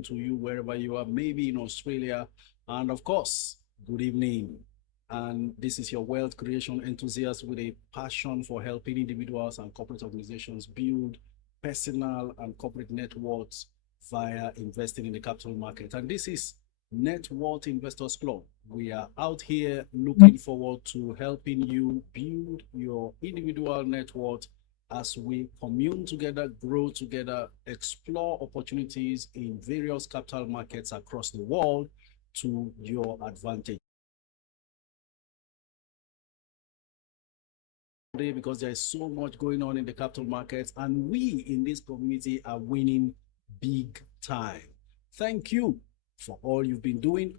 afternoon to you wherever you are, maybe in Australia, and of course, good evening. And this is your wealth creation enthusiast with a passion for helping individuals and corporate organizations build personal and corporate net worths via investing in the capital market. And this is Net Worth Investors Club. We are out here looking forward to helping you build your individual net worth as we commune together, grow together, explore opportunities in various capital markets across the world to your advantage. Because there is so much going on in the capital markets, and we in this community are winning big time. Thank you for all you've been doing.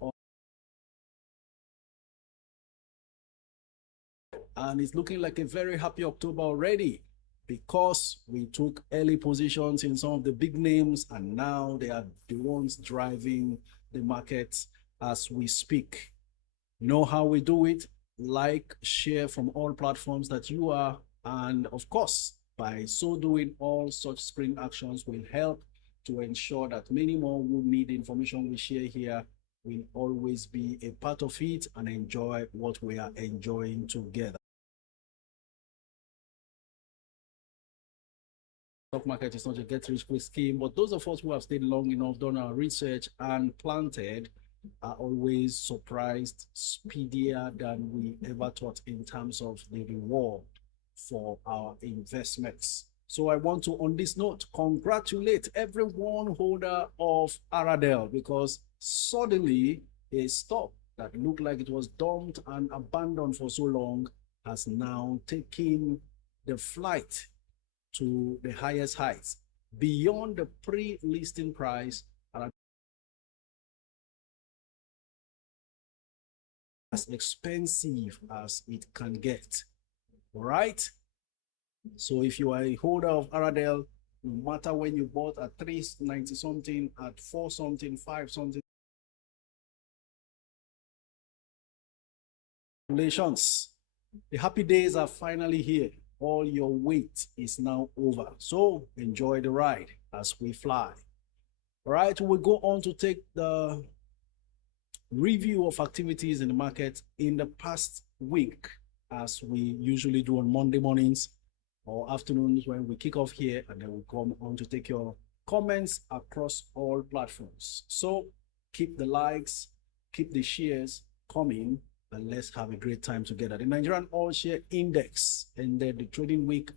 And it's looking like a very happy October already, because we took early positions in some of the big names, and now they are the ones driving the market as we speak. Know how we do it? Like, share from all platforms that you are, and of course, by so doing, all such spring actions will help to ensure that many more who need the information we share here will always be a part of it and enjoy what we are enjoying together. Stock market is not a get-rich-quick scheme, but those of us who have stayed long enough, done our research, and planted are always surprised, speedier than we ever thought in terms of the reward for our investments. So I want to, on this note, congratulate everyone holder of Aradel, because suddenly a stock that looked like it was dumped and abandoned for so long has now taken the flight to the highest heights beyond the pre-listing price, as expensive as it can get. All right. So if you are a holder of Aradel, no matter when you bought at 390 something, at 4 something, 5 something, congratulations. The happy days are finally here. All your wait is now over. So enjoy the ride as we fly. All right, we'll go on to take the review of activities in the market in the past week, as we usually do on Monday mornings or afternoons when we kick off here, and then we'll come on to take your comments across all platforms. So keep the likes, keep the shares coming, and let's have a great time together. The Nigerian All Share Index ended the trading week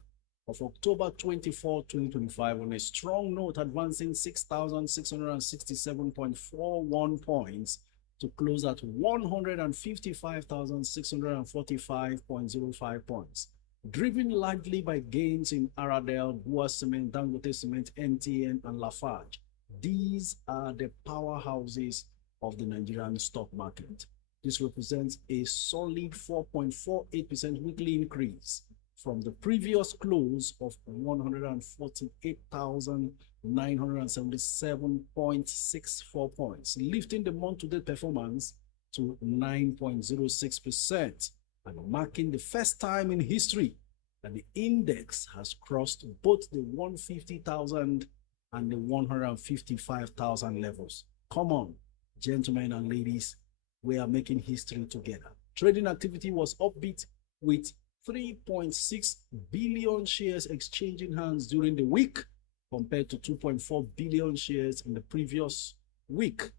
of October 24, 2025 on a strong note, advancing 6,667.41 points to close at 155,645.05 points, driven largely by gains in Aradel, Bua Cement, Dangote Cement, MTN, and Lafarge. These are the powerhouses of the Nigerian stock market. This represents a solid 4.48% weekly increase from the previous close of 148,977.64 points, lifting the month-to-date performance to 9.06% and marking the first time in history that the index has crossed both the 150,000 and the 155,000 levels. Come on, gentlemen and ladies, we are making history together. Trading activity was upbeat, with 3.6 billion shares exchanging hands during the week, compared to 2.4 billion shares in the previous week.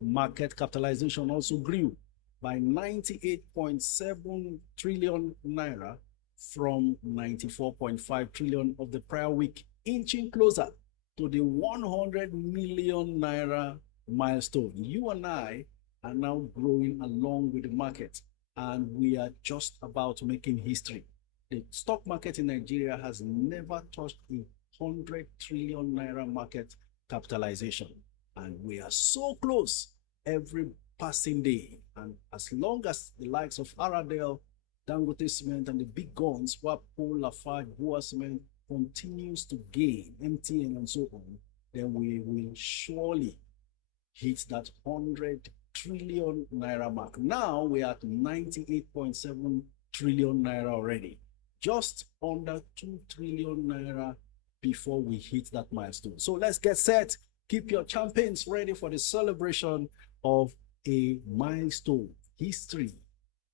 Market capitalization also grew by 98.7 trillion naira from 94.5 trillion of the prior week, inching closer to the 100 million naira milestone. You and I are now growing along with the market, and we are just about making history. The stock market in Nigeria has never touched a 100 trillion naira market capitalization, and we are so close every passing day. And as long as the likes of Aradel, Dangote Cement, and the big guns, Wapo, Lafarge, Bua Cement, continues to gain, MTN and so on, then we will surely hit that 100 trillion naira mark. Now we are at 98.7 trillion naira already, just under 2 trillion naira before we hit that milestone. So let's get set Keep your champagnes ready for the celebration of a milestone history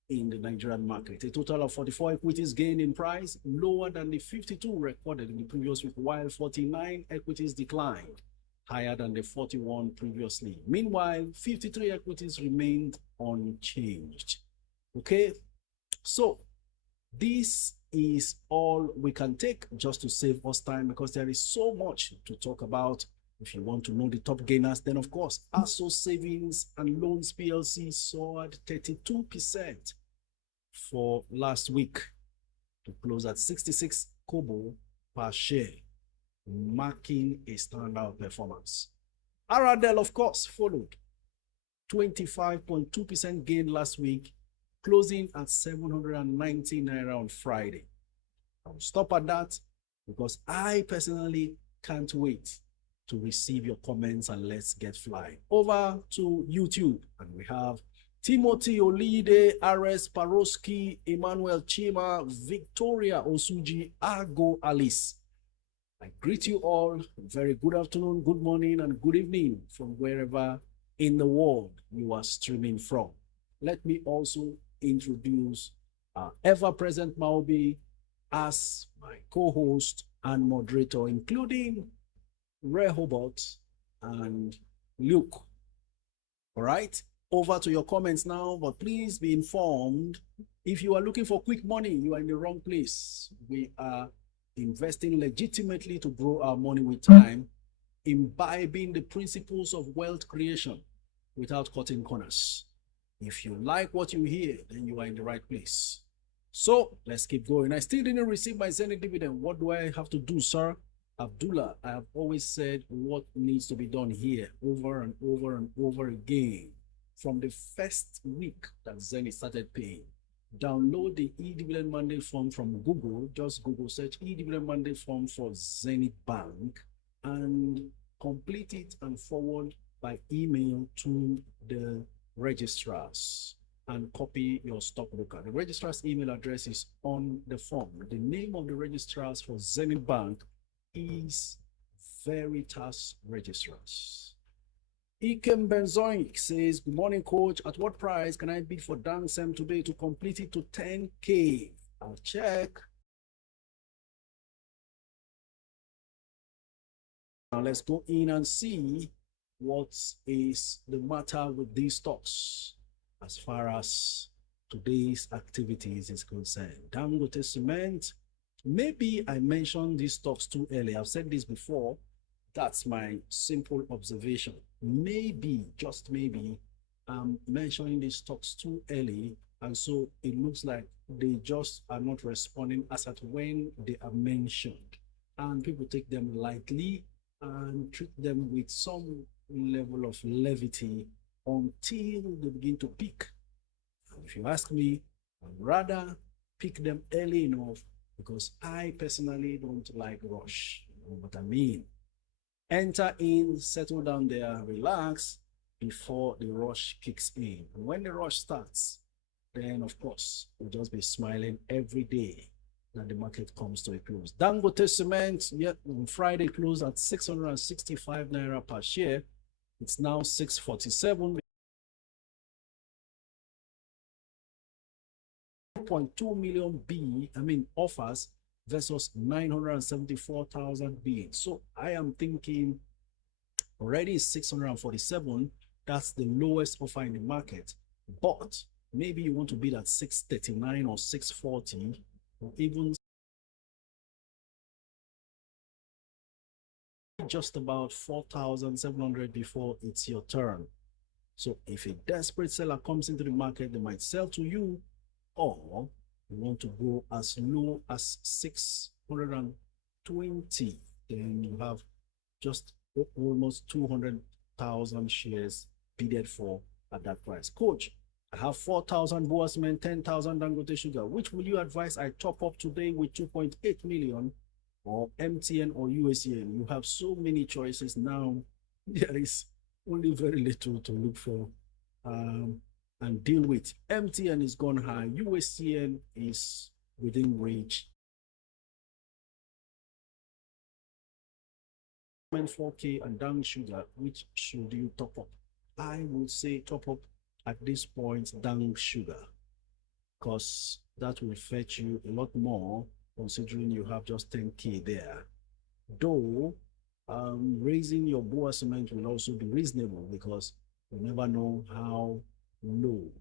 in the Nigerian market. A total of 44 equities gained in price, lower than the 52 recorded in the previous week, while 49 equities declined, higher than the 41 previously. Meanwhile, 53 equities remained unchanged. Okay, so this is all we can take just to save us time, because there is so much to talk about. If you want to know the top gainers, then of course, ASO Savings and Loans PLC soared 32% for last week to close at 66 kobo per share, marking a standout performance. Aradel, of course, followed, 25.2% gain last week, closing at 790 naira on Friday. I'll stop at that because I personally can't wait to receive your comments, and let's get flying. Over to YouTube, and we have Timothy Olide, RS Paroski, Emmanuel Chima, Victoria Osuji, Ago Alice. I greet you all. Very good afternoon, good morning, and good evening from wherever in the world you are streaming from. Let me also introduce our ever-present Maobi as my co-host and moderator, including Rehoboth and Luke. All right, over to your comments now, but please be informed, if you are looking for quick money, you are in the wrong place. We are investing legitimately to grow our money with time, imbibing the principles of wealth creation without cutting corners. If you like what you hear, then you are in the right place. So let's keep going. I still didn't receive my Zenith dividend. What do I have to do, sir? Abdullah, I have always said what needs to be done here over and over and over again. From the first week that Zenith started paying, download the e-dividend mandate form from Google. Just Google search e-dividend mandate form for Zenith Bank and complete it and forward by email to the registrars and copy your stockbroker. The registrar's email address is on the form. The name of the registrars for Zenith Bank is Veritas Registrars. Ikem Benzoic says, good morning, coach. At what price can I bid for Dansem today to complete it to 10K? I'll check. Now let's go in and see what is the matter with these stocks as far as today's activities is concerned. Dangote Cement, maybe I mentioned these stocks too early. I've said this before. That's my simple observation. Maybe, just maybe, I'm mentioning these stocks too early, and so it looks like they just are not responding as at when they are mentioned. And people take them lightly and treat them with some level of levity until they begin to peak. And if you ask me, I'd rather pick them early enough, because I personally don't like rush. You know what I mean? Enter in, settle down there, relax before the rush kicks in. And when the rush starts, then of course, we'll just be smiling every day that the market comes to a close. Dangote Cement, yet on Friday closed at 665 naira per share. It's now 647. 2 million offers versus 974,000 bids. So I am thinking already 647. That's the lowest offer in the market. But maybe you want to bid at 639 or 640, or even just about 4,700 before it's your turn. So if a desperate seller comes into the market, they might sell to you, or you want to go as low as 620, then you have just almost 200,000 shares bidded for at that price. Coach, I have 4,000 Boa Cement, 10,000 Dangote Sugar. Which will you advise I top up today with 2.8 million, or MTN or USCN? You have so many choices now. There is only very little to look for and deal with. MTN is gone high. USCN is within reach. 4K and down sugar, which should you top up? I would say top up at this point down sugar, because that will fetch you a lot more considering you have just 10K there. Though raising your Boa cement will also be reasonable because you never know how low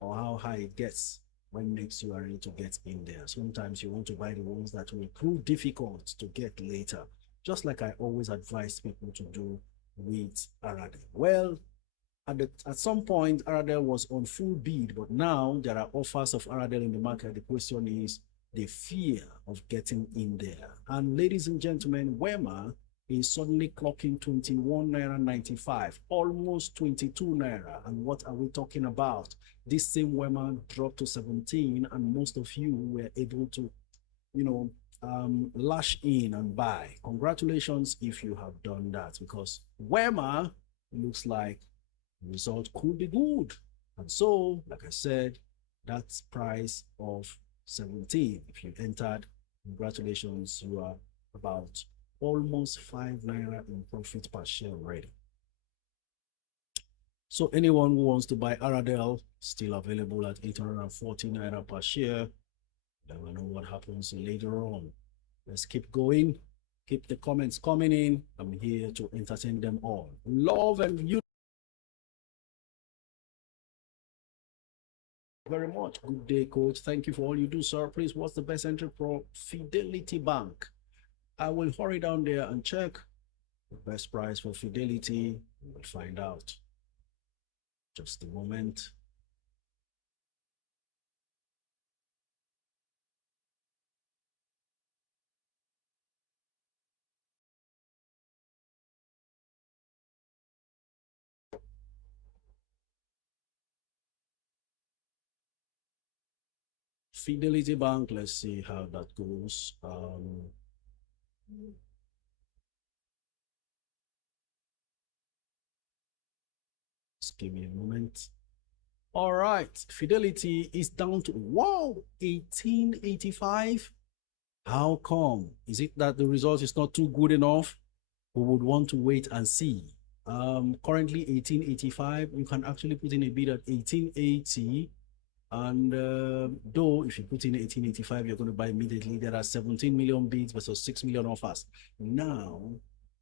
or how high it gets when next you are ready to get in there. Sometimes you want to buy the ones that will prove difficult to get later, just like I always advise people to do with Aradel. Well, at some point, Aradel was on full bid, but now there are offers of Aradel in the market. The question is the fear of getting in there. And ladies and gentlemen, Wema is suddenly clocking 21 naira 95, almost 22 naira. And what are we talking about? This same Wema dropped to 17, and most of you were able to, lash in and buy. Congratulations if you have done that, because Wema looks like the result could be good. And so, like I said, that's price of 17. If you entered, congratulations, you are about almost 5 naira in profit per share already. So anyone who wants to buy Aradel, still available at 840 naira per share. Never know what happens later on. Let's keep going. Keep the comments coming in. I'm here to entertain them all. Love and unity. Very much. Good day, coach. Thank you for all you do, sir. Please, what's the best entry for Fidelity Bank? I will hurry down there and check the best price for Fidelity. We'll find out. Just a moment. Fidelity Bank, let's see how that goes. Just give me a moment. All right, Fidelity is down to, wow, 1885. How come? Is it that the result is not too good enough? We would want to wait and see. Currently 1885, you can actually put in a bid at 1880. And though if you put in 1885, you're going to buy immediately. There are 17 million bids versus 6 million offers. Now,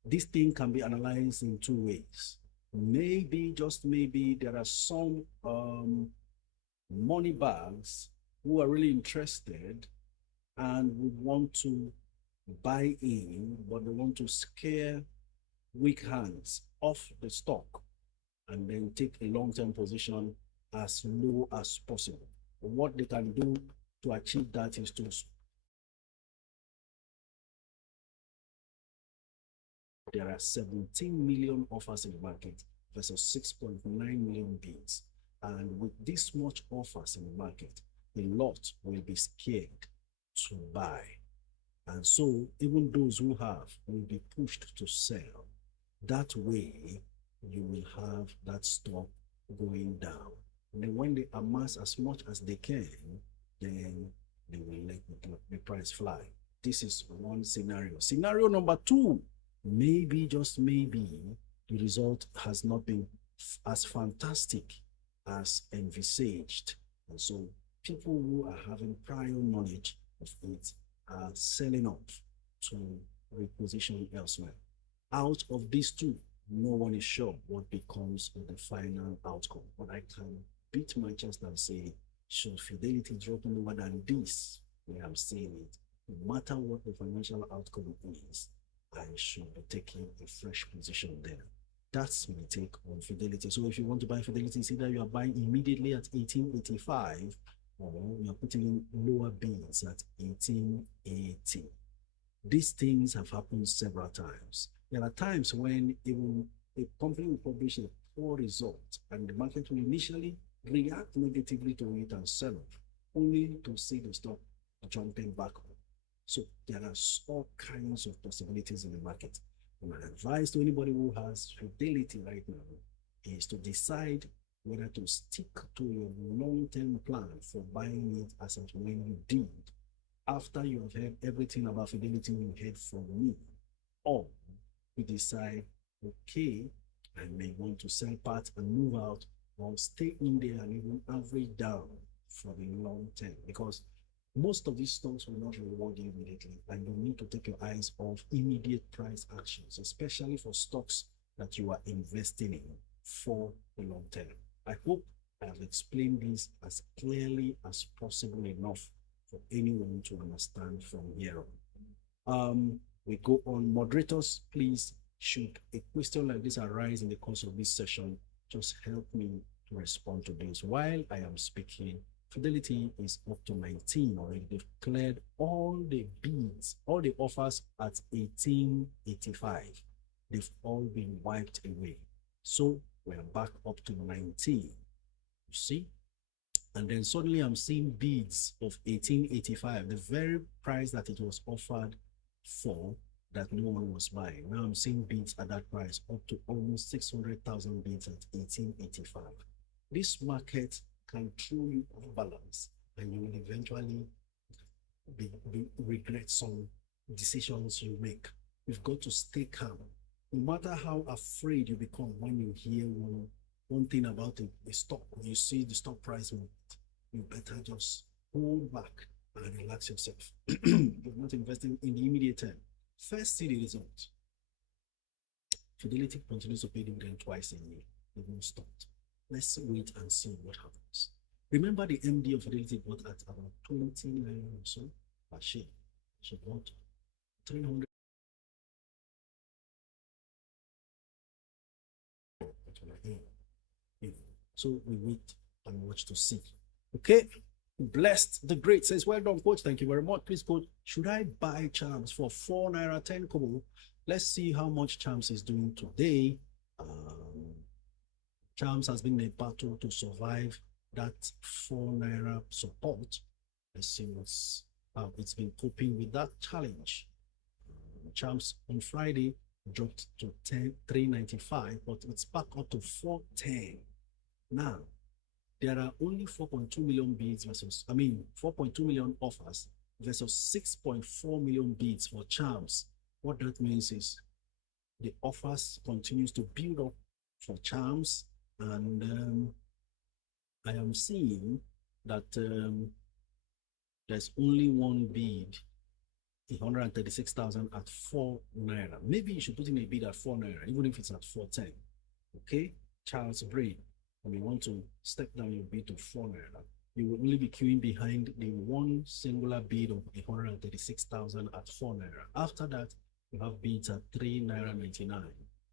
this thing can be analyzed in two ways. Maybe, just maybe, there are some money bags who are really interested and would want to buy in, but they want to scare weak hands off the stock and then take a long-term position as low as possible. What they can do to achieve that is to there are 17 million offers in the market versus 6.9 million bids. And with this much offers in the market, a lot will be scared to buy. And so even those who have will be pushed to sell. That way, you will have that stock going down. And then when they amass as much as they can, then they will let the price fly. This is one scenario. Scenario number two, maybe, just maybe, the result has not been as fantastic as envisaged. And so people who are having prior knowledge of it are selling off to reposition elsewhere. Out of these two, no one is sure what becomes of the final outcome. But I can beat my chest and say, should Fidelity drop lower than this, where I'm saying it, no matter what the financial outcome is, I should be taking a fresh position there. That's my take on Fidelity. So if you want to buy Fidelity, it's either you are buying immediately at 1885 or you're putting in lower bids at 1880. These things have happened several times. There are times when even a company will publish a poor result and the market will initially react negatively to it and sell off, only to see the stock jumping back up. So there are all kinds of possibilities in the market. My advice to anybody who has Fidelity right now is to decide whether to stick to your long-term plan for buying it as of when you did, after you have heard everything about Fidelity you heard from me, or you decide, okay, I may want to sell parts and move out, or stay in there and even average down for the long term, because most of these stocks will not reward you immediately, and you need to take your eyes off immediate price actions, especially for stocks that you are investing in for the long term. I hope I have explained this as clearly as possible enough for anyone to understand from here on. We go on. Moderators, please, should a question like this arise in the course of this session, just help me to respond to this. While I am speaking, Fidelity is up to 19 already. They've cleared all the bids, all the offers at 1885. They've all been wiped away. So we're back up to 19. You see? And then suddenly I'm seeing bids of 1885, the very price that it was offered for that no one was buying. Now I'm seeing bids at that price up to almost 600,000 bids at 1885. This market can throw you off balance, and you will eventually regret some decisions you make. You've got to stay calm. No matter how afraid you become when you hear one thing about a stock, you see the stock price move, you better just hold back and relax yourself. You're not investing in the immediate term. First, see the result. Fidelity continues to pay dividend twice a year. They won't stop. Let's wait and see what happens. Remember, the MD of Fidelity bought at about 29 or so per share. She bought 300. So we wait and watch to see. Okay. Blessed the Great says, well done, coach. Thank you very much. Please, coach, should I buy Charms for 4 naira 10 kobo? Let's see how much Charms is doing today. Charms has been a battle to survive that 4 naira support. Let's see what's how it's been coping with that challenge. Charms on Friday dropped to 395, but it's back up to 410. Now, there are only 4.2 million bids versus, 4.2 million offers versus 6.4 million bids for Charms. What that means is the offers continues to build up for Charms, and I am seeing that there's only one bid, 136,000 at 4 naira. Maybe you should put in a bid at 4 naira, even if it's at 410. Okay, Charles Brain. When you want to step down your bid to 4 naira, you will only be queuing behind the one singular bid of 136,000 at 4 naira. After that, you have bids at 3 naira 99.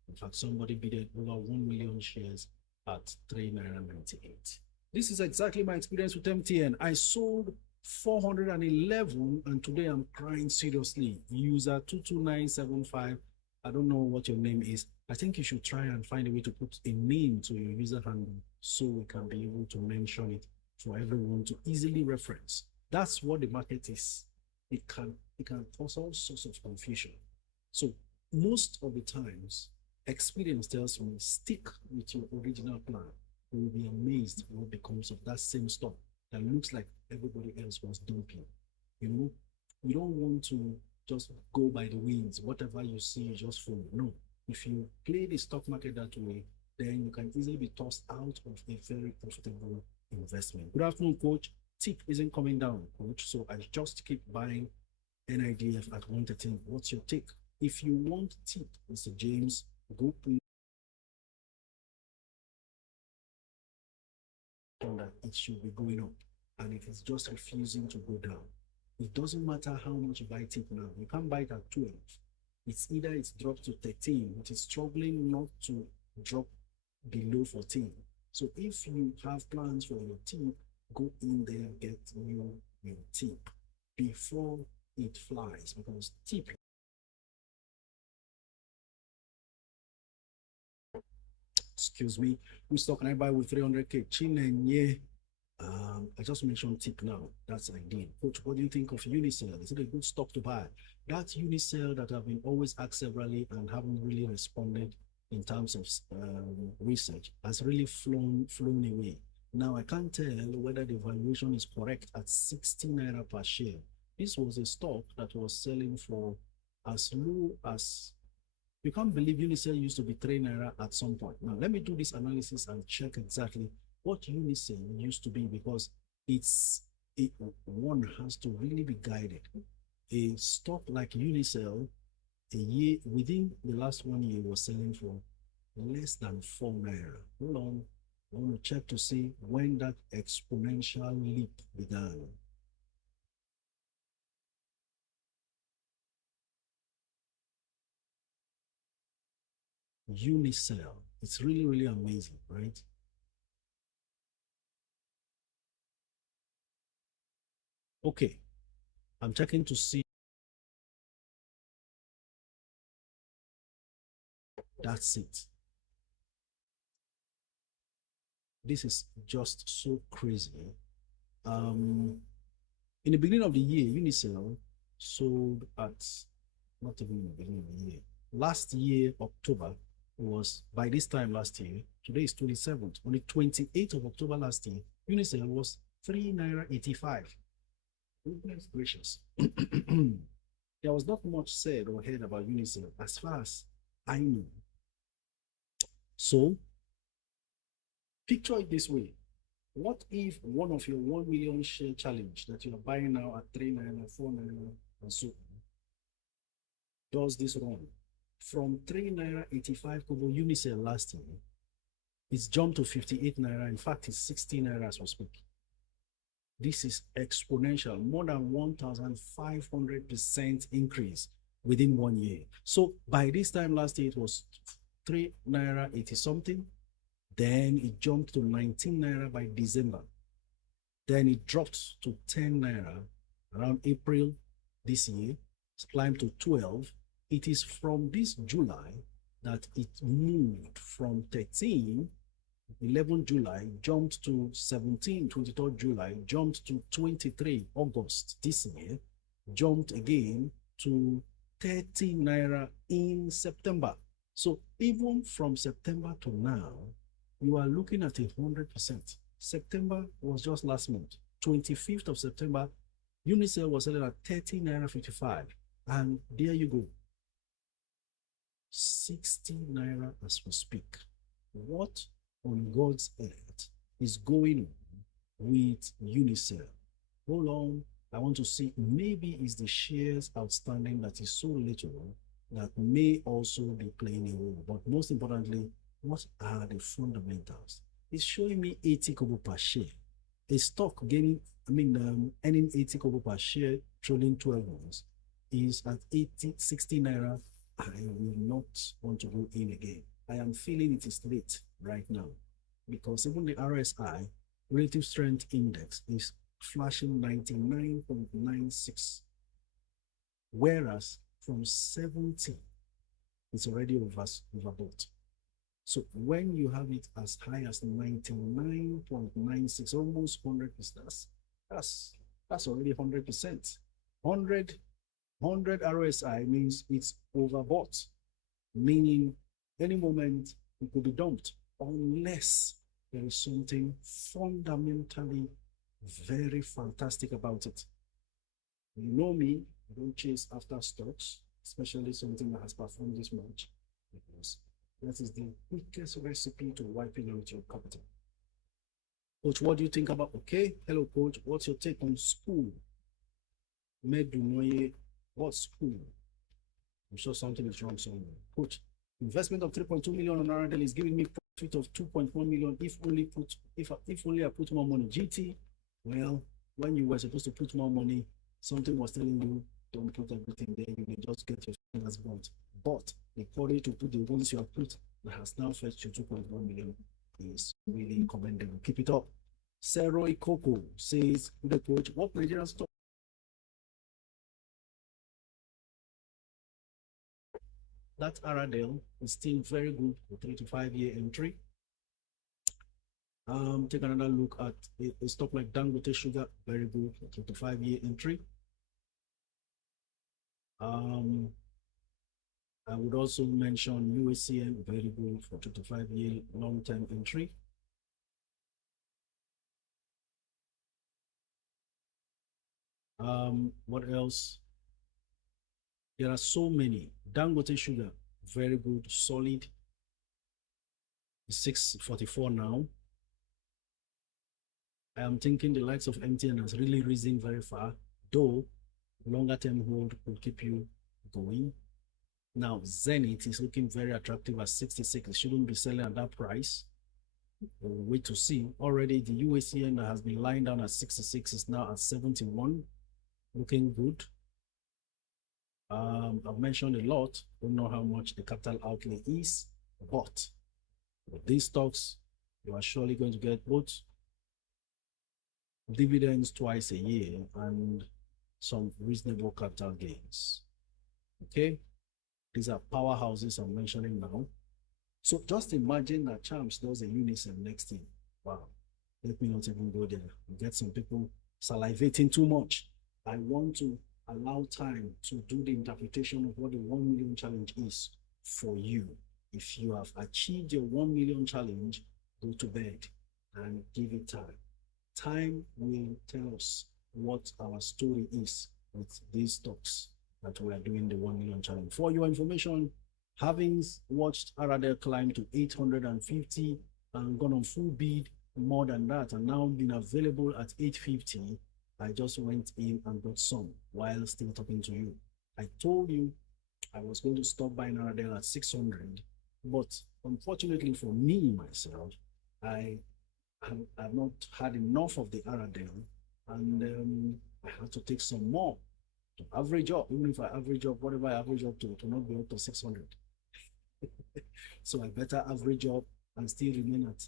In fact, somebody bidded over 1 million shares at 3 naira 98. This is exactly my experience with MTN. I sold 411 and today I'm crying seriously. User 22975. I don't know what your name is. I think you should try and find a way to put a name to your user handle so we can be able to mention it for everyone to easily reference. That's what the market is. It can cause all sorts of confusion. So most of the times, experience tells me stick with your original plan. You will be amazed what becomes of that same stock that looks like everybody else was dumping. You don't want to just go by the winds. Whatever you see, you just follow. No. If you play the stock market that way, then you can easily be tossed out of a very profitable investment. Good afternoon, coach. TIP isn't coming down, coach. So I just keep buying NIDF at 113. What's your take? If you want TIP, Mr. James, go please. That it should be going up, and it is just refusing to go down. It doesn't matter how much you buy TIP now. You can't buy it at 12. It's either it's dropped to 13, which is struggling not to drop below 14. So if you have plans for your TIP, go in there, get your TIP before it flies, because TIP. Excuse me, which stock can I buy with 300k? Chinenye. I just mentioned TIP now. That's ideal. Coach, what do you think of Unicell? Is it a good stock to buy? That Unicell that I've been always asked severally and haven't really responded in terms of research has really flown away. Now I can't tell whether the valuation is correct at 60 naira per share. This was a stock that was selling for as low as You can't believe Unicell used to be 3 naira at some point. Now, let me do this analysis and check exactly what Unicell used to be, because one has to really be guided. A stock like Unicell, a year within the last 1 year, was selling for less than 4 naira. Hold on, I want to check to see when that exponential leap began. Unicell. It's really, really amazing, right? Okay, I'm checking to see. That's it. This is just so crazy. In the beginning of the year, Unicell sold at, not even in the beginning of the year. Last year, October, was by this time last year, today is 27th. On the 28th of October last year, Unicell was 3 naira 85. Goodness gracious. There was not much said or heard about Unicell as far as I know. So, picture it this way. What if one of your 1 million share challenge that you are buying now at 3 naira, 4 naira, and so on, does this run? From 3 naira 85 kobo Unicell last year, it's jumped to 58 naira. In fact, it's 60 naira as we speak. This is exponential, more than 1,500% increase within 1 year. So by this time last year, it was 3 naira 80 something. Then it jumped to 19 naira by December. Then it dropped to 10 naira around April this year. It's climbed to 12. It is from this July that it moved from 13, 11 July, jumped to 17, 23rd July, jumped to 23 August this year, jumped again to 30 naira in September. So even from September to now, you are looking at 100%. September was just last month. 25th of September, Unicell was selling at 30 naira 55. And there you go. 60 naira as we speak. What on God's earth is going on with Unicell? Hold on. I want to see, maybe it's the shares outstanding that is so little that may also be playing a role. But most importantly, what are the fundamentals? It's showing me 80 kobo per share. A stock gaining, earning 80 kobo per share, trading 12 months, is at 60 naira. I will not want to go in again. I am feeling it is late right now, because even the RSI, relative strength index, is flashing 99.96, whereas from 70, it's already overbought. So when you have it as high as 99.96, almost 100%, that's already 100%. 100 RSI means it's overbought, meaning any moment it could be dumped, unless there is something fundamentally very fantastic about it. You know me, I don't chase after stocks, especially something that has performed this much, because that is the quickest recipe to wiping out your capital. Coach, what do you think about? Okay, hello, Coach. What's your take on school? Medunoye, what school? I'm sure something is wrong somewhere. Coach, investment of 3.2 million on Arendelle is giving me profit of 2.1 million. If only I put more money. GT, well, when you were supposed to put more money, something was telling you don't put everything there. You can just get your fingers burnt. But the courage to put the ones you have put that has now fetched you 2.1 million is really commendable. Keep it up. Seroy Coco says, the coach, what Nigerian stock? That Aradale is still very good for 3 to 5 year entry. Take another look at a stock like Dangote Sugar, very good for 3 to 5 year entry. I would also mention UACN, very good for 2 to 5 year long-term entry. What else? There are so many. Dangote Sugar, Very good, solid. 644 now. I am thinking the likes of MTN has really risen very far, though longer term hold will keep you going. Now, Zenith is looking very attractive at 66. It shouldn't be selling at that price. We'll wait to see. Already, the USCN that has been lying down at 66 is now at 71, looking good. I've mentioned a lot, don't know how much the capital outlay is, but with these stocks, you are surely going to get both dividends twice a year and some reasonable capital gains. Okay, these are powerhouses I'm mentioning now. So just imagine that Champs does a Unison next year. Wow, let me not even go there. You get some people salivating too much. I want to allow time to do the interpretation of what the 1 million challenge is for you. If you have achieved your 1 million challenge, go to bed and give it time. Time will tell us what our story is with these stocks that we are doing the 1 million challenge. For your information, having watched Aradel climb to 850 and gone on full bid more than that, and now been available at 850, I just went in and got some while still talking to you. I told you I was going to stop buying Aradel at 600, but unfortunately for me, myself, I have not had enough of the Aradel, and I had to take some more to average up. Even if I average up whatever I average up to not be up to 600. So I better average up and still remain at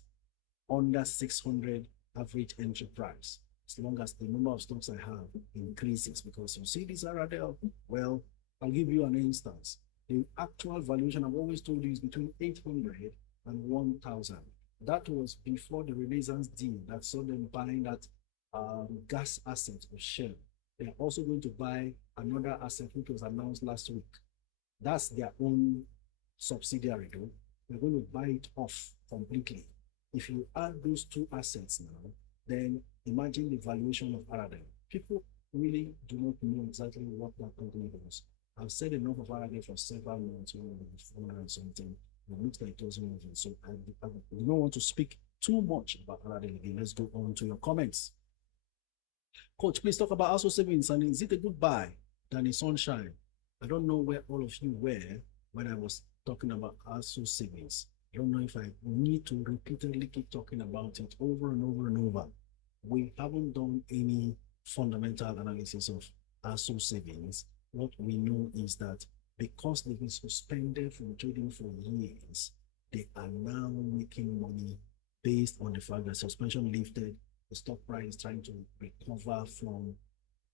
under 600 average entry price, as long as the number of stocks I have increases. Because you see this Aradel, well, I'll give you an instance. The actual valuation I've always told you is between 800 and 1,000. That was before the Renaissance deal that saw them buying that gas asset of Shell. They're also going to buy another asset which was announced last week. That's their own subsidiary, though. They're going to buy it off completely. If you add those two assets now, then imagine the valuation of Aradel. People really do not know exactly what that company does. I've said enough of Aradel for several months, and something. It looks like it doesn't move. So I do not want to speak too much about Aradel again. Let's go on to your comments. Coach, please talk about ASO savings, and is it a good buy than a sunshine? I don't know where all of you were when I was talking about ASO savings. I don't know if I need to repeatedly keep talking about it over and over and over. We haven't done any fundamental analysis of ASO savings. What we know is that because they've been suspended from trading for years, they are now making money based on the fact that suspension lifted, the stock price is trying to recover from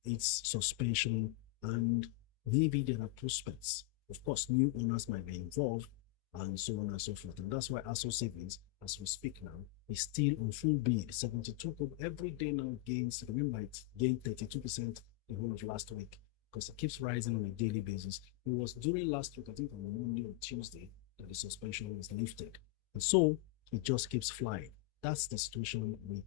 its suspension, and maybe there are prospects. Of course, new owners might be involved, and so on and so forth. And that's why ASO savings, as we speak now, is still on full bid. 72 every day now gains. Remember, it gained 32% the whole of last week, because it keeps rising on a daily basis. It was during last week, I think on Monday or Tuesday, that the suspension was lifted. And so it just keeps flying. That's the situation with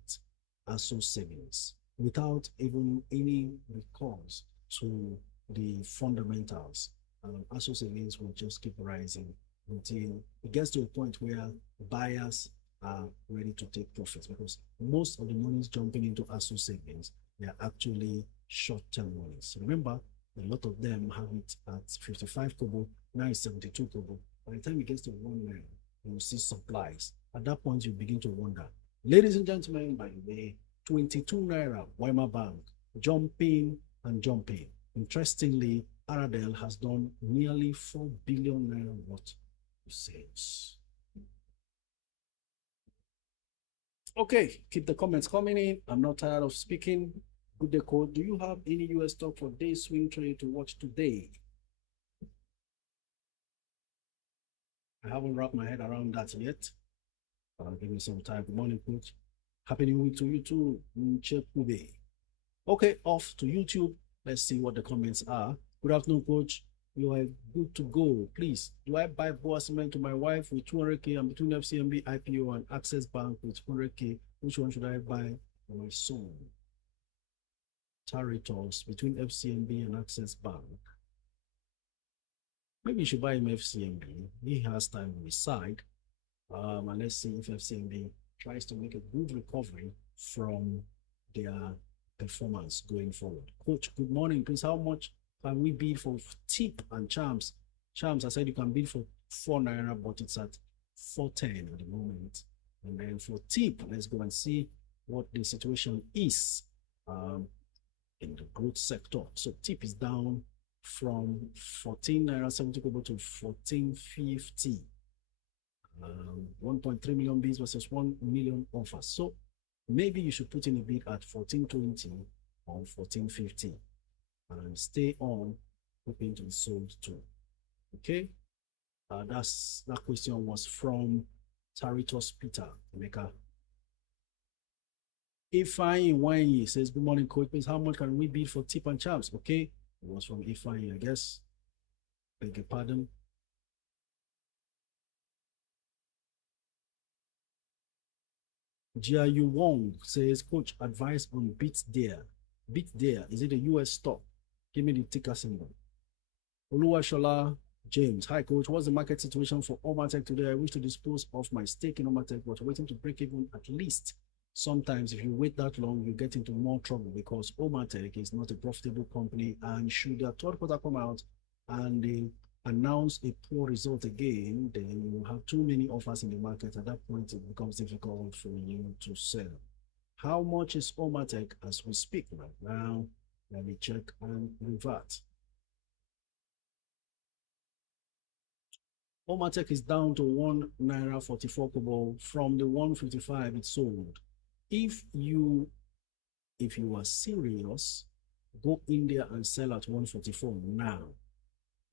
ASO savings, without even any recourse to the fundamentals. ASO savings will just keep rising until it gets to a point where buyers are ready to take profits, because most of the monies jumping into ASO savings, they are actually short-term monies. Remember, a lot of them have it at 55 kobo, now it's 72 kobo. By the time it gets to 1 million, you will see supplies. At that point, you begin to wonder. Ladies and gentlemen, by the way, 22 naira, Weimar Bank, jumping and jumping. Interestingly, Aradel has done nearly 4 billion naira worth of sales. Okay, keep the comments coming in. I'm not tired of speaking. Good day, Code. Do you have any US stock for day swing trade to watch today? I haven't wrapped my head around that yet. Give me some time. Good morning, Coach. Happy New Week to you too. Okay, off to YouTube. Let's see what the comments are. Good afternoon, Coach. You are good to go. Please, do I buy Boa Cement to my wife with 200K and between FCMB, IPO, and Access Bank with 100K? Which one should I buy for my son? Taritos between FCMB and Access Bank. Maybe you should buy him FCMB. He has time on his side. And let's see if FCMB tries to make a good recovery from their performance going forward. Coach, good morning. Please, how much can we bid for tip and charms? Charms, I said you can bid for 4 naira, but it's at 410 at the moment. And then for tip, let's go and see what the situation is in the growth sector. So tip is down from 14 naira 70 kobo to 1450. 1.3 million bids versus 1 million offers. So maybe you should put in a bid at 1420 or 1450 and stay on, hoping to be sold too. Okay, that question was from Taritos Peter Emeka. Ifeanyi Wanyi says, good morning, coach. Please, how much can we bid for tip and charms? Okay, it was from Ifeanyi, I guess. Beg your pardon. Jiayu Wong says, coach, advice on BitDare. BitDare, is it a US stock? Give me the ticker symbol. Oluwashola James, hi coach, what's the market situation for Automotive today? I wish to dispose of my stake in Automotive, but waiting to break even at least. Sometimes if you wait that long, you get into more trouble because Automotive is not a profitable company, and should their third quarter come out and they announce a poor result again, then you have too many offers in the market. At that point, it becomes difficult for you to sell. How much is Automotive as we speak right now? Let me check and revert. Automotive is down to 1 naira 44 kobo from the 155 it sold. If you are serious, go in there and sell at 144 now.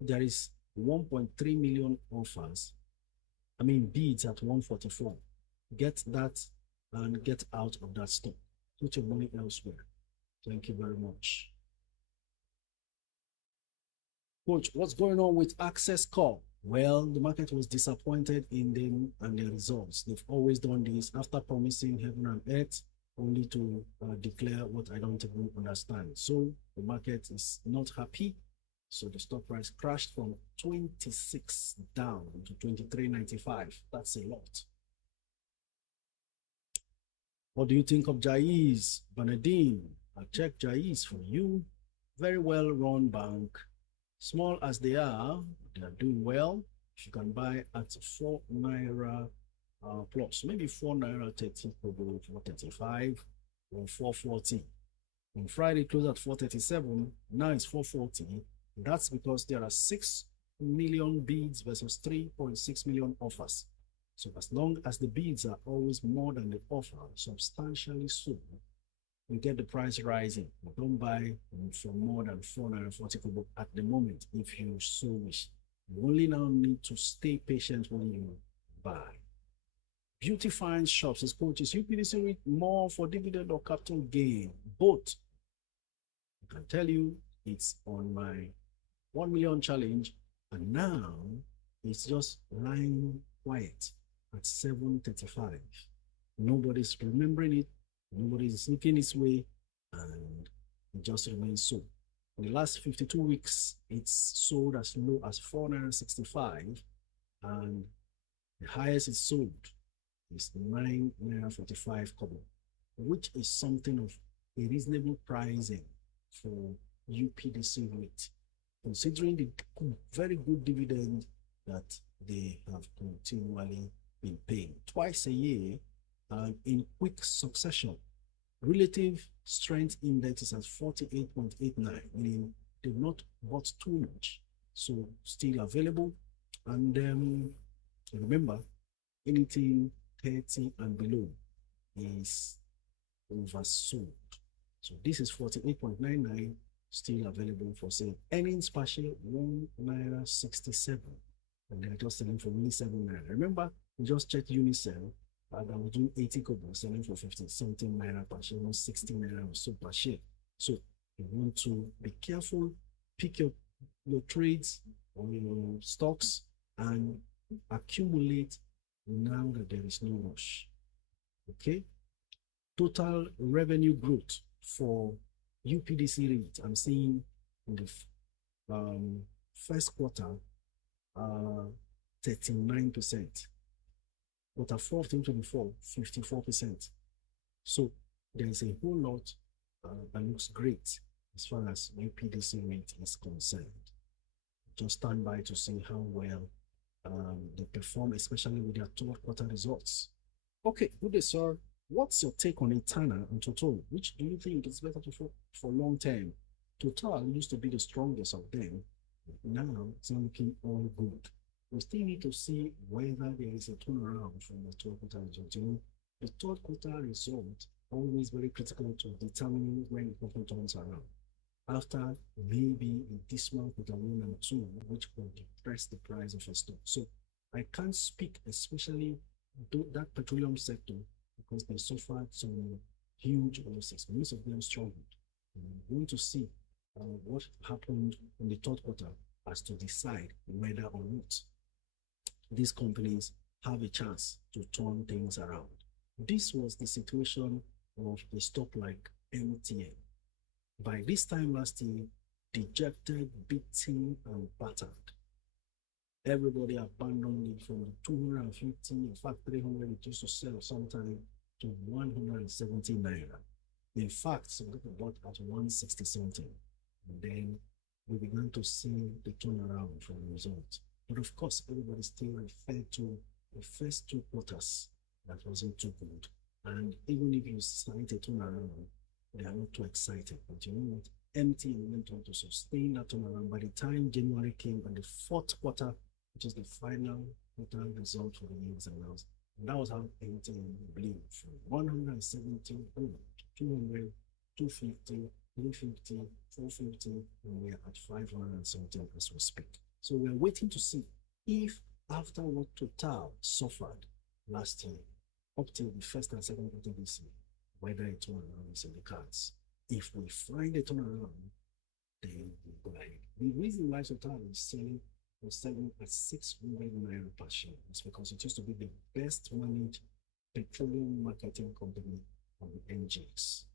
There is 1.3 million offers. Bids at 144. Get that and get out of that stock. Put your money elsewhere. Thank you very much. Coach, what's going on with Access Corp? Well, the market was disappointed in them and their results. They've always done this after promising heaven and earth, only to declare what I don't even understand. So the market is not happy. So the stock price crashed from 26 down to 23.95. That's a lot. What do you think of Jaiz? Bernardine, I'll check Jaiz for you. Very well run bank. Small as they are doing well. If you can buy at 4 naira plus, maybe 4 naira 30 kobo, 435 or 440. On Friday closed at 437. Now it's 440. That's because there are 6 million bids versus 3.6 million offers. So as long as the bids are always more than the offer, substantially so, you get the price rising. You don't buy for more than 440 kobo at the moment if you so wish. You only now need to stay patient when you buy. Beauty Fine Shops says, coaches, UPDC read more for dividend or capital gain? Both. I can tell you it's on my 1 million challenge, and now it's just lying quiet at 735. Nobody's remembering it. Nobody's looking its way, and it just remains so. In the last 52 weeks, it's sold as low as 4.65, and the highest it's sold is 9.45 kobo, which is something of a reasonable pricing for UPDC rate, considering the very good dividend that they have continually been paying twice a year in quick succession. Relative strength index is at 48.89, meaning they've not bought too much, so still available. And remember, anything 30 and below is oversold. So this is 48.99, still available for sale. Earnings per share 1 naira 67, and they're just selling for only 7 naira. Remember, we just checked Unicell. I was doing 80 kobo, selling for 50 something naira per share, almost 60 naira or so per share. So you want to be careful, pick your trades or your stocks and accumulate now that there is no rush. Okay. Total revenue growth for UPDC rate, I'm seeing in the first quarter 39%. Quarter four of 2024, 54%. So there is a whole lot that looks great as far as UPDC rate is concerned. Just stand by to see how well they perform, especially with their third quarter results. Okay, good day, sir. What's your take on Etana and Total? Which do you think is better for long term? Total used to be the strongest of them. Now it's not looking all good. We still need to see whether there is a turnaround from the third quarter result. You know, the third quarter result always very critical to determining when the company turns around. After maybe a dismal quarter 1 and 2, which will depress the price of a stock. So I can't speak especially that petroleum sector because they suffered some huge losses. Most of them struggled. We're going to see what happened in the third quarter as to decide whether or not these companies have a chance to turn things around. This was the situation of a stock like MTN. By this time last year, dejected, beaten, and battered. Everybody abandoned it from 250, in fact 300, it used to sell sometime to 170 naira. In fact, some people bought at 160 something. And then we began to see the turnaround from the result. But of course, everybody still referred to the first 2 quarters that wasn't too good. And even if you cite a turnaround, they are not too excited. But you know what? MTN went on to sustain that turnaround. By the time January came and the fourth quarter, which is the final quarter result for the year, was announced, and that was how MTN blew from 170 to 200, 250, 350, 450, and we're at 500 and something as we speak. So we're waiting to see if after what Total suffered last year, up till the first and second quarter this year, whether a turnaround is in the cards. If we find a turnaround, then we go ahead. The reason why Total is selling at 600 naira per share is because it used to be the best managed petroleum marketing company on the NGX.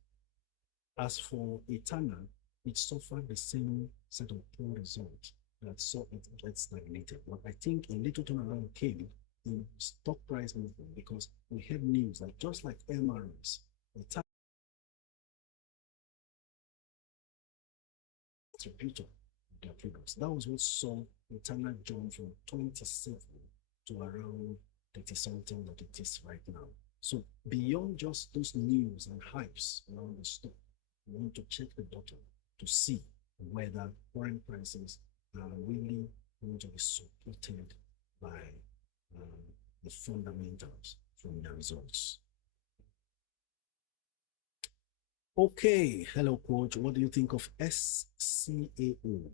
As for Etana, it suffered the same set of poor results that saw it get stagnated. But I think a little turnaround came in stock price movement because we had news that just like MRS, Etana distributor their products. That was what saw Etana jump from 27 to around 30 something that it is right now. So beyond just those news and hypes around the stock, we want to check the bottom to see whether foreign prices are really going to be supported by the fundamentals from the results. Okay, hello coach. What do you think of SCAO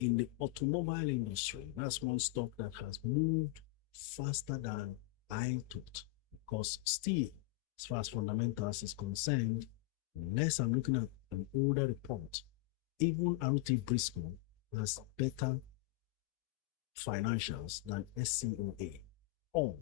in the automobile industry? That's one stock that has moved faster than I thought because still, as far as fundamentals is concerned, unless I'm looking at an older report, even RT Briscoe has better financials than SCOA, or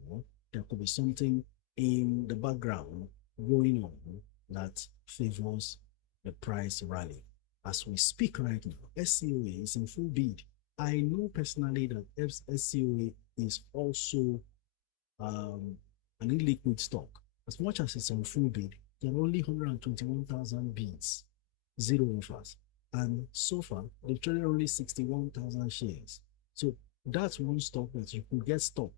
there could be something in the background going on that favors the price rally. As we speak right now, SCOA is in full bid. I know personally that SCOA is also an illiquid stock. As much as it's on full bid, there are only 121,000 bids, 0 offers. And so far, they've traded only 61,000 shares. So that's one stock that you could get stopped.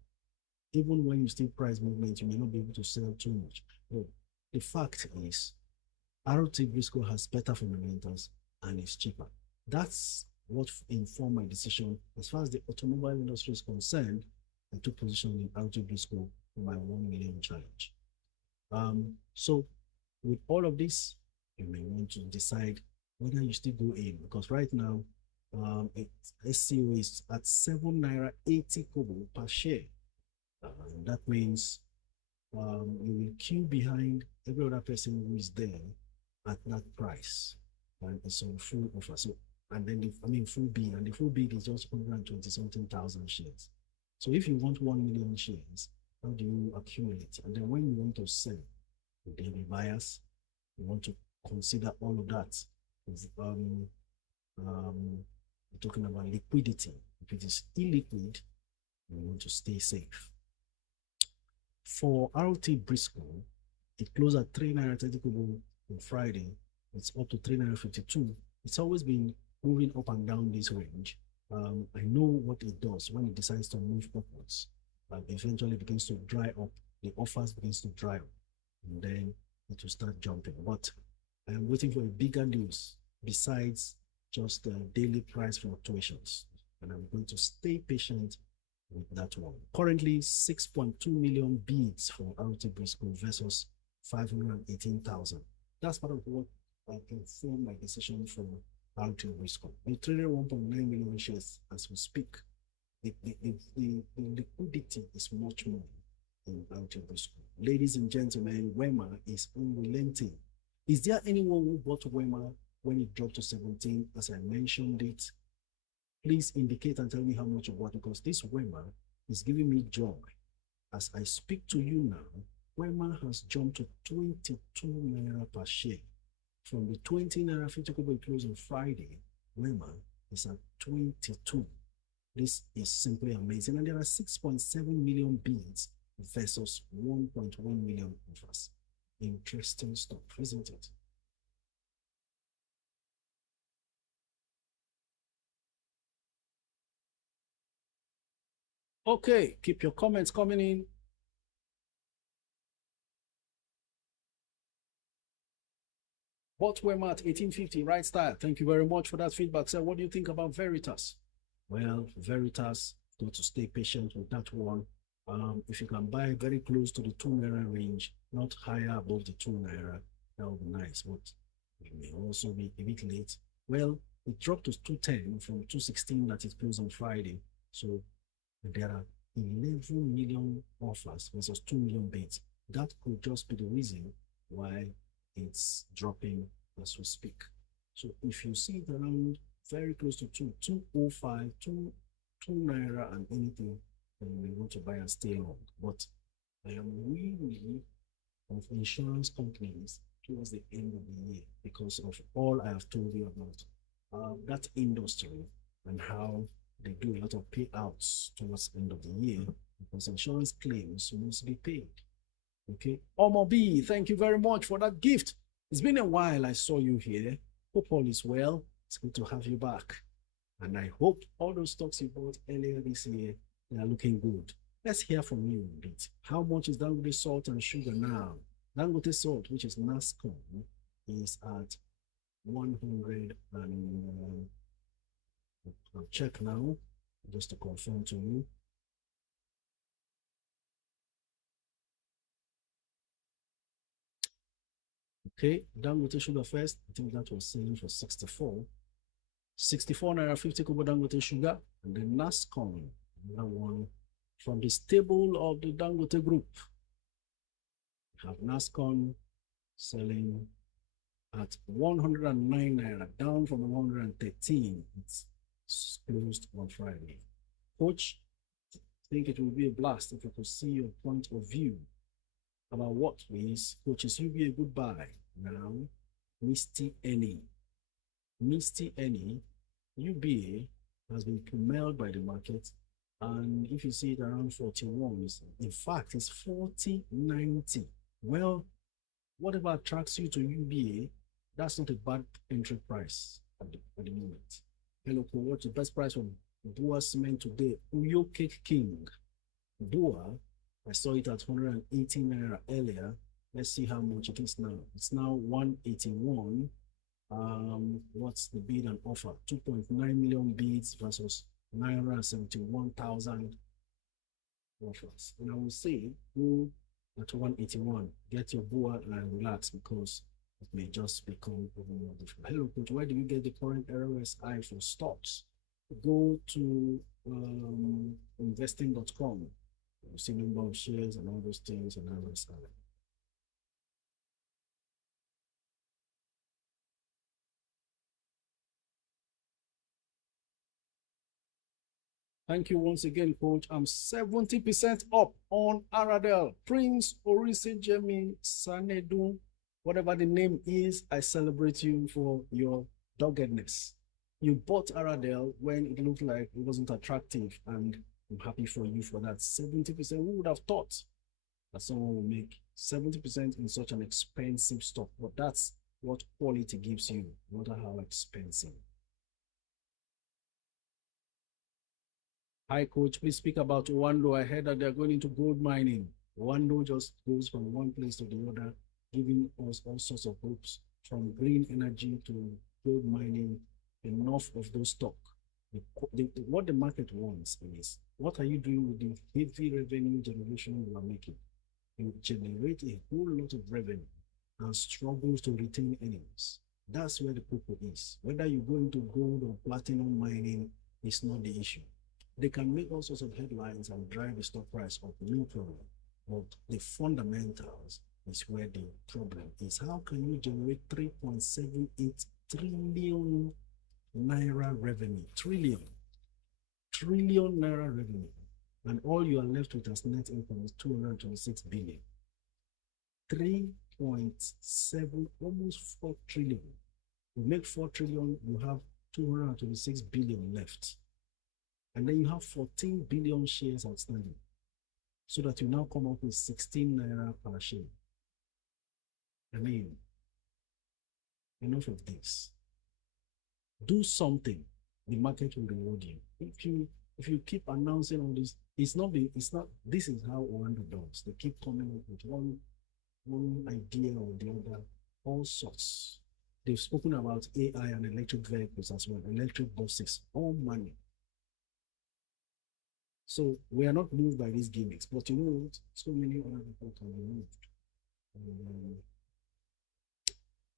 Even when you see price movement, you may not be able to sell too much. But the fact is, RT Briscoe has better fundamentals and is cheaper. That's what informed my decision. As far as the automobile industry is concerned, I took position in RT Briscoe for my 1 million challenge. So with all of this, you may want to decide whether you still go in, because right now, SCO is at 7 naira 80 kobo per share. That means you will queue behind every other person who is there at that price, and it's on full offer. So, and then full bid, and the full bid is just 120 something thousand shares. So if you want 1 million shares, how do you accumulate? And then when you want to sell, will there be buyers? You want to consider all of that. We're talking about liquidity. If it is illiquid, you want to stay safe. For RT Briscoe, it closed at 3 naira 30 kobo on Friday. It's up to 3 naira 52. It's always been moving up and down this range. I know what it does when it decides to move upwards. Eventually begins to dry up. The offers begins to dry up, and then it will start jumping. But I am waiting for a bigger news besides just daily price fluctuations, and I'm going to stay patient with that one. Currently, 6.2 million bids for RT Briscoe versus 518,000. That's part of what I inform my decision for RT Briscoe. We traded 1.9 million shares as we speak. The liquidity is much more in RT Briscoe. Ladies and gentlemen, Wema is unrelenting. Is there anyone who bought Wema when it dropped to 17, as I mentioned it? Please indicate and tell me how much you bought, because this Wema is giving me joy. As I speak to you now, Wema has jumped to 22 naira per share. From the 20 naira 50 kobo close on Friday, Wema is at 22. This is simply amazing. And there are 6.7 million bids versus 1.1 million offers. Interesting stuff, isn't it? Okay, keep your comments coming in. Bought Wema at 1850, right style. Thank you very much for that feedback, sir. What do you think about Veritas? Well, Veritas, got to stay patient with that one. If you can buy very close to the 2 naira range, not higher above the 2 naira, that would be nice, but it may also be a bit late. Well, it dropped to 210 from 216 that it closed on Friday. So there are 11 million offers versus 2 million bids. That could just be the reason why it's dropping as we speak. So if you see it around very close to 205, 2 naira and anything, then you want to buy and stay long. But I am really of insurance companies towards the end of the year because of all I have told you about that industry and how they do a lot of payouts towards the end of the year because insurance claims must be paid. Okay, Omo B, thank you very much for that gift. It's been a while I saw you here. Hope all is well. It's good to have you back. And I hope all those stocks you bought earlier this year, they are looking good. Let's hear from you a bit. How much is Dangote salt and sugar now? Dangote salt, which is NASCOM, is at 100 and I'll check now just to confirm to you. Okay, Dangote sugar first. I think that was selling for 64. 64 naira 50 kobo Dangote sugar, and then NASCOM, another one from the stable of the Dangote group. We have NASCOM selling at 109 naira, down from 113. It's closed on Friday. Coach, I think it will be a blast if you could see your point of view about what is Coach's UBA good buy. Now, Misty Annie. Misty Annie, UBA has been pummeled by the market, and if you see it around 41, in fact, it's 40.90. Well, whatever attracts you to UBA, that's not a bad entry price at the moment. Hello, what's the best price from Bua Cement today? Uyo Cake King. Bua, I saw it at 180 naira earlier. Let's see how much it is now. It's now 181. What's the bid and offer? 2.9 million bids versus 971,000 offers. And I will say, go at 181, get your Bua and relax because it may just become even more difficult. Hello, coach, where do you get the current RSI for stocks? Go to investing.com. You see number of shares and all those things and RSI. Thank you once again, coach. I'm 70% up on Aradel. Prince Orisejemi Sanedu, whatever the name is, I celebrate you for your doggedness. You bought Aradel when it looked like it wasn't attractive, and I'm happy for you for that. 70%, who would have thought that someone will make 70% in such an expensive stock? But that's what quality gives you, no matter how expensive. Hi, coach. Please speak about Wando. I heard that they're going into gold mining. Wando just goes from one place to the other, giving us all sorts of hopes from green energy to gold mining. Enough of those stock. What the market wants is, what are you doing with the heavy revenue generation you are making? You generate a whole lot of revenue and struggles to retain earnings. That's where the cocoa is. Whether you go into gold or platinum mining is not the issue. They can make all sorts of headlines and drive the stock price up, no problem. But the fundamentals is where the problem is. How can you generate 3.78 trillion naira revenue? Trillion naira revenue. And all you are left with as net income is 226 billion. 3.7, almost 4 trillion. You make 4 trillion, you have 226 billion left. And then you have 14 billion shares outstanding. So that you now come up with 16 naira per share. I mean, enough of this. Do something, the market will reward you. If you keep announcing all this, this is how Orlando does. They keep coming up with one idea or the other, all sorts. They've spoken about AI and electric vehicles as well, electric buses, all money. So we are not moved by these gimmicks, but you know what? So many other people can be moved.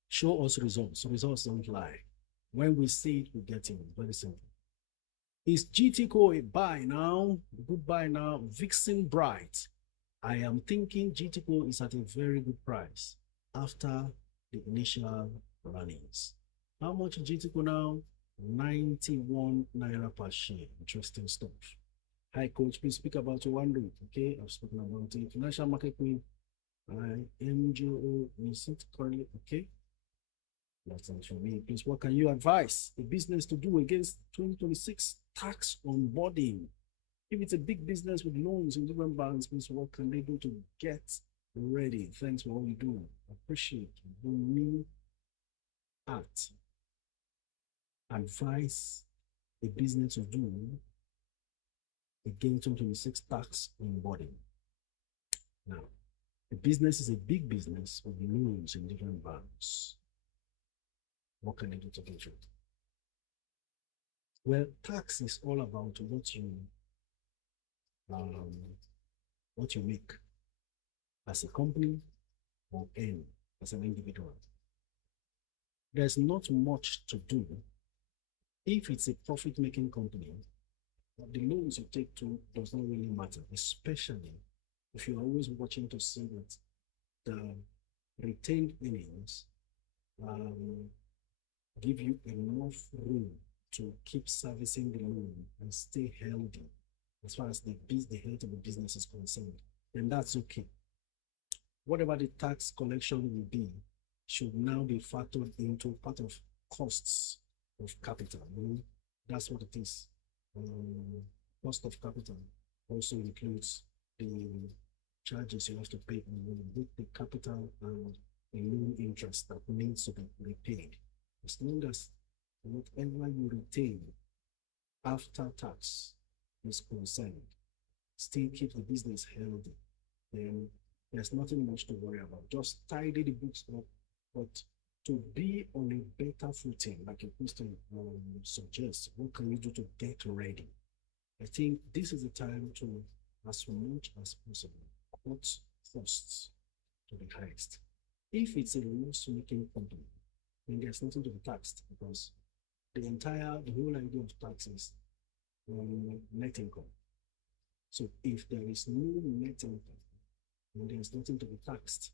Show us results. Results don't lie. When we see it, we get in. Very simple. Is GTCO a buy now? Good buy now. Vixen Bright. I am thinking GTCO is at a very good price after the initial runnings. How much is GTCO now? 91 naira per share. Interesting stuff. Hi, coach. Please speak about Wando. Okay, I've spoken about it. Financial market queen. MGO. Is it currently okay? That's it for me. Please, what can you advise a business to do against 2026 tax onboarding? If it's a big business with loans in different banks, please, what can they do to get ready? Thanks for all you do. Appreciate the new act. Advise a business to do against 2026 tax onboarding. Now, the business is a big business with loans in different banks. What can they do to get it? Well, tax is all about what you make as a company or earn as an individual. There's not much to do if it's a profit-making company. The loans you take to does not really matter, especially if you're always watching to see that the retained earnings give you enough room to keep servicing the loan and stay healthy as far as the health of the business is concerned, then that's okay. Whatever the tax collection will be should now be factored into part of costs of capital. That's what it is. Cost of capital also includes the charges you have to pay on both the capital and the loan interest that needs to be repaid. As long as whatever you retain after tax is concerned, still keep the business healthy, then there's nothing much to worry about. Just tidy the books up, but to be on a better footing, like a question suggests, what can you do to get ready? I think this is the time to, as much as possible, cut costs to the highest. If it's a loss-making company, then there's nothing to be taxed, because the whole idea of tax is net income. So if there is no net income, then there's nothing to be taxed.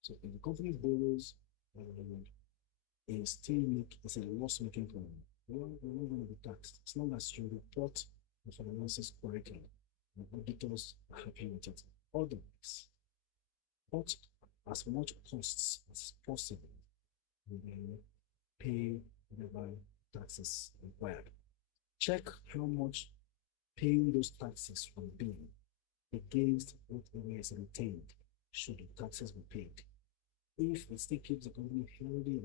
So if the company borrows and it's a loss-making company, well, we're not going to be taxed as long as you report the finances correctly. The auditors are happy with it. Otherwise, cut as much costs as possible, and then pay whatever taxes required. Check how much paying those taxes will be against what area is retained should the taxes be paid. If it still keeps the company healthy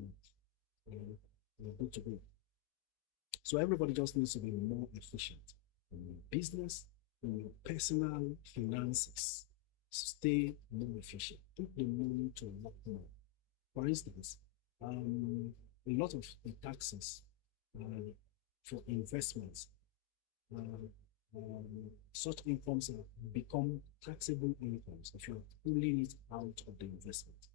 and we're good to go. So everybody just needs to be more efficient in your business, in your personal finances. Stay more efficient. Put the money to work more. For instance, a lot of the taxes for investments, such incomes have become taxable incomes if you're pulling it out of the investment.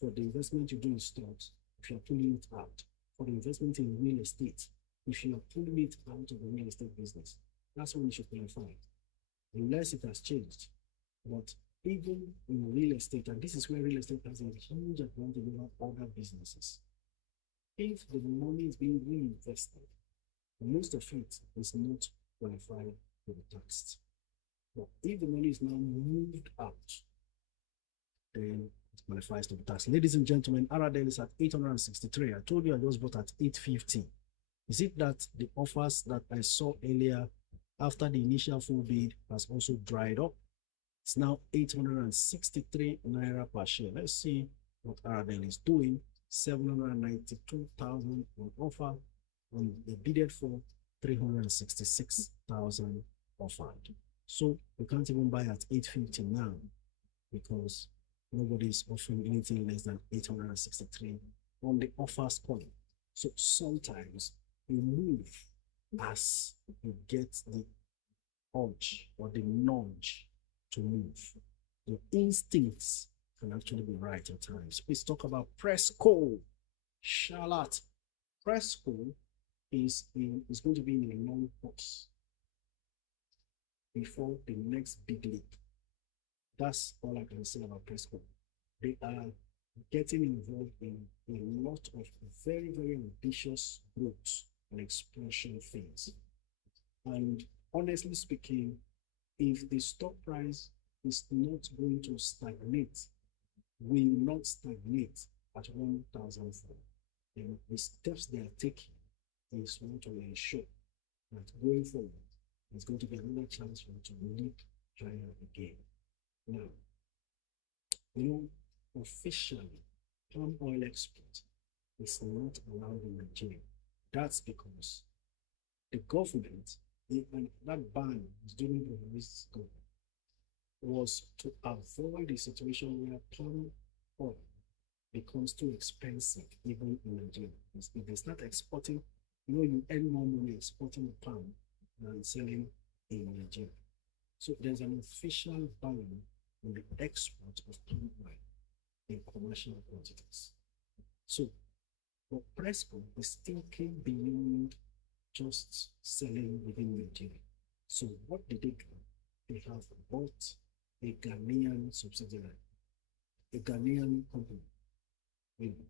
For the investment you do in stocks, if you're pulling it out. For the investment in real estate, if you're pulling it out of the real estate business, that's when you should qualify. Unless it has changed. But even in real estate, and this is where real estate has a huge advantage over other businesses. If the money is being reinvested, most of it is not qualified to be taxed. But if the money is now moved out, then it qualifies to be taxed. Ladies and gentlemen, RRDL is at 863. I told you I just bought at 850. Is it that the offers that I saw earlier after the initial full bid has also dried up? It's now 863 naira per share. Let's see what RRDL is doing. 792,000 on offer, and they bidded for 366,000 offered. So we can't even buy at 850 now because nobody is offering anything less than 863 on the offers column. So sometimes you move as you get the urge or the nudge to move. The instincts can actually be right at times. Please talk about Presco. Charlotte. Presco is going to be in a long pause before the next big leap. That's all I can say about Presco. They are getting involved in a lot of very, very ambitious growth and expansion things. And honestly speaking, if the stock price is not going to stagnate, will not stagnate at 1,004, then the steps they are taking is going to ensure that going forward, there's going to be another chance for you to leap higher again. Now, officially, palm oil export is not allowed in Nigeria. That's because the government, and that ban was during the Buhari's government, was to avoid a situation where palm oil becomes too expensive, even in Nigeria. If they start exporting, you earn more money exporting the palm than selling in Nigeria. So there's an official ban on the export of palm oil in commercial quantities. So, but Presco is thinking beyond just selling within Nigeria. So what did they do? They have bought a Ghanaian subsidiary, a Ghanaian company. And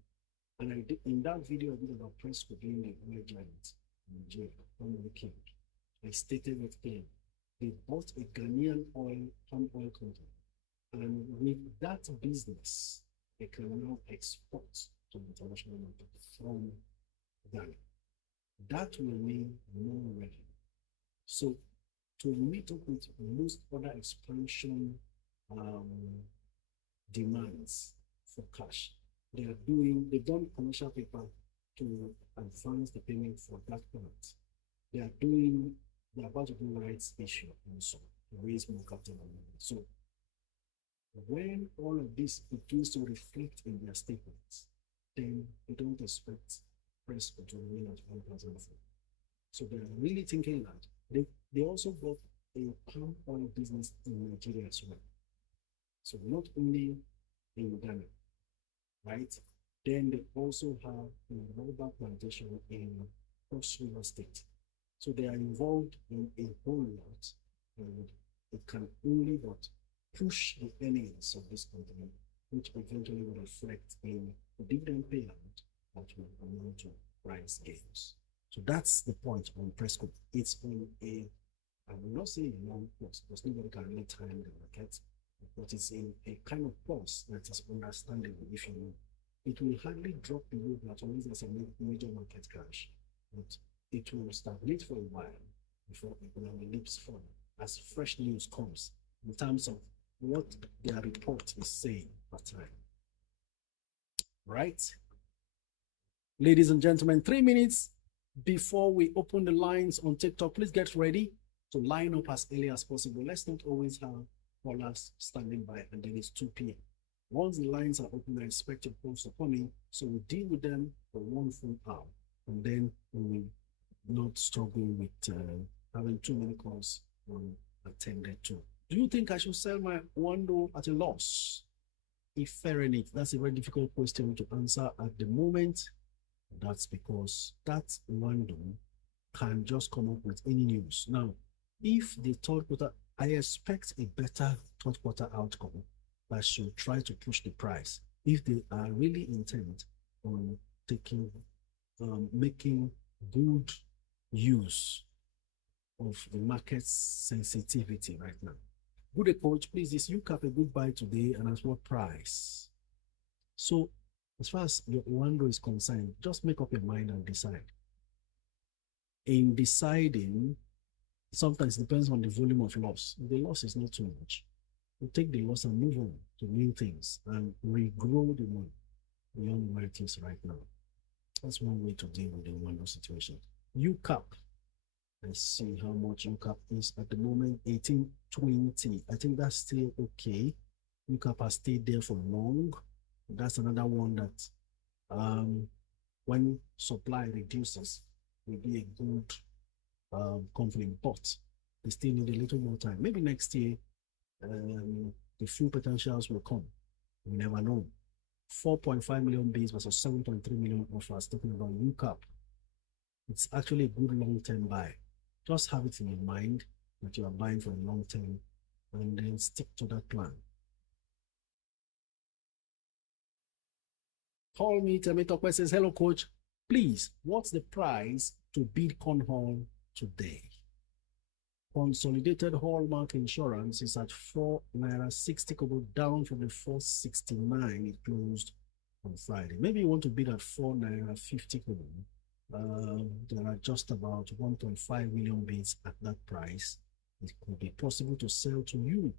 I did, in that video I did about Presco being the oil giant in Nigeria, I stated it clearly. They bought a Ghanaian palm oil company. And with that business, they can now export to the international market from Ghana. That will mean more revenue. So to meet up with most other expansion demands for cash, they've done commercial paper to advance the payment for that plant. They're about to do rights issue also to raise more capital. So when all of this begins to reflect in their statements, then they don't expect Presco to remain at 1,004. So they're really thinking that they also bought a palm oil business in Nigeria as well. So not only in Ghana, right? Then they also have a rubber plantation in Cross River State. So they are involved in a whole lot, and it can only but push the earnings of this company, which eventually will reflect in the dividend payout that will amount to price gains. So that's the point on Presco. It's on I will not say a long pause because nobody can really time the market, but it's in a kind of pause that is understandable if you know it will hardly drop below that unless there's a major market crash. But it will stagnate for a while before economic leaps forward as fresh news comes in terms of what their report is saying per time. Right? Ladies and gentlemen, 3 minutes before we open the lines on TikTok, please get ready to line up as early as possible. Let's not always have callers standing by and then it's 2 p.m. Once the lines are open, I expect your calls to come in, so we deal with them for 1 full hour, and then we will not struggle with having too many calls attended to. Do you think I should sell my Wando at a loss? If fair enough, that's a very difficult question to answer at the moment. That's because that Wando can just come up with any news. Now, if the third quarter, I expect a better third quarter outcome that should try to push the price if they are really intent on taking, making good use of the market's sensitivity right now. Good day, coach, please, is UCAP a good buy today and at what price? So as far as your Wando is concerned, just make up your mind and decide. In deciding, sometimes it depends on the volume of loss. If the loss is not too much, you take the loss and move on to new things and regrow the money beyond where it is right now. That's one way to deal with the Wando situation. UCAP. Let's see how much UCAP is at the moment. 1820. I think that's still okay. UCAP has stayed there for long. That's another one that when supply reduces will be a good company, but they still need a little more time. Maybe next year the full potentials will come. We never know. 4.5 million bids versus 7.3 million offers. Talking about UCAP, it's actually a good long-term buy. Just have it in your mind that you are buying for a long term and then stick to that plan. Call me, Temitope says, hello coach, please, what's the price to bid Conhall today? Consolidated Hallmark Insurance is at 4 naira 60 kobo, down from the 469 it closed on Friday. Maybe you want to bid at 4 naira 50 kobo. There are just about 1.5 million bids at that price. It could be possible to sell to you.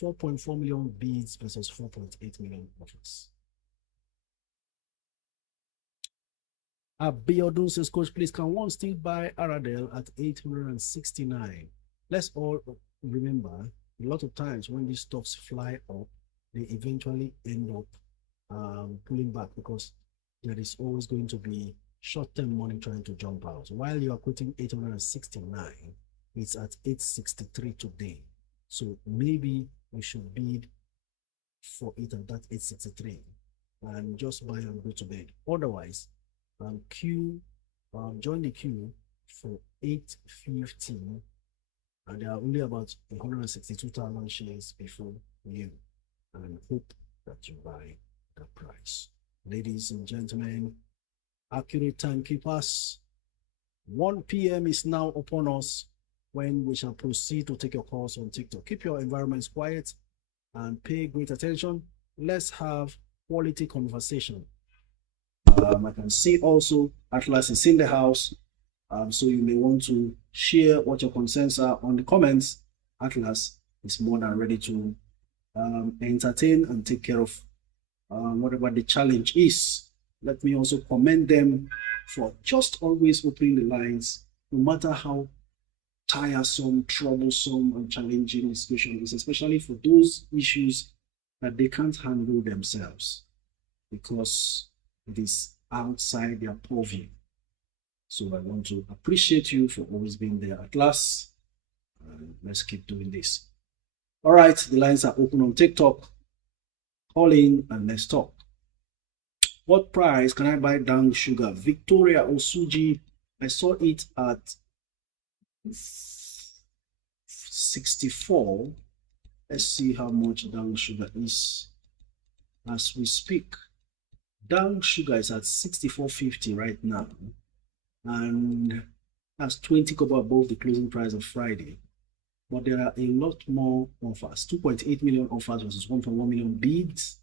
4.4 million bids versus 4.8 million offers. Abiodun says, coach, please, can one still buy Aradel at 869? Let's all remember, a lot of times when these stocks fly up, they eventually end up pulling back because there is always going to be short-term money trying to jump out. While you are quoting 869, it's at 863 today. So maybe we should bid for it at that 863 and just buy and go to bed. Otherwise, join the queue for 850, and there are only about 162,000 shares before you, and hope that you buy the price. Ladies and gentlemen, accurate timekeepers, 1 p.m. is now upon us when we shall proceed to take your calls on TikTok. Keep your environments quiet and pay great attention. Let's have quality conversation. I can see also Atlas is in the house, so you may want to share what your concerns are on the comments. Atlas is more than ready to entertain and take care of whatever the challenge is. Let me also commend them for just always opening the lines, no matter how tiresome, troublesome, and challenging the situation is, especially for those issues that they can't handle themselves because it is outside their purview. So I want to appreciate you for always being there at last. Let's keep doing this. All right, the lines are open on TikTok. Call in and let's talk. What price can I buy down sugar? Victoria Osuji, I saw it at 64. Let's see how much down sugar is as we speak. Down sugar is at 64.50 right now, and that's 20 kobo above the closing price of Friday. But there are a lot more offers. 2.8 million offers versus 1.1 million bids.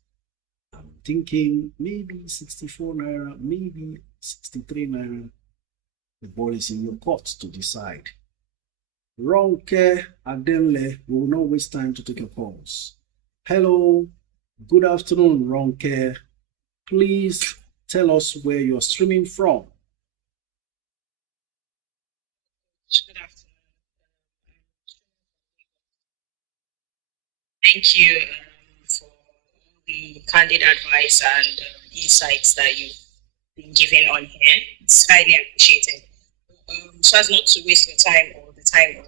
I'm thinking maybe 64 naira, maybe 63 naira. The ball is in your court to decide. Ronke Adenle, we will not waste time to take your calls. Hello, good afternoon, Ronke. Please tell us where you're streaming from. Good afternoon. Thank you for the candid advice and insights that you've been giving on here. It's highly appreciated. So as not to waste your time or the time of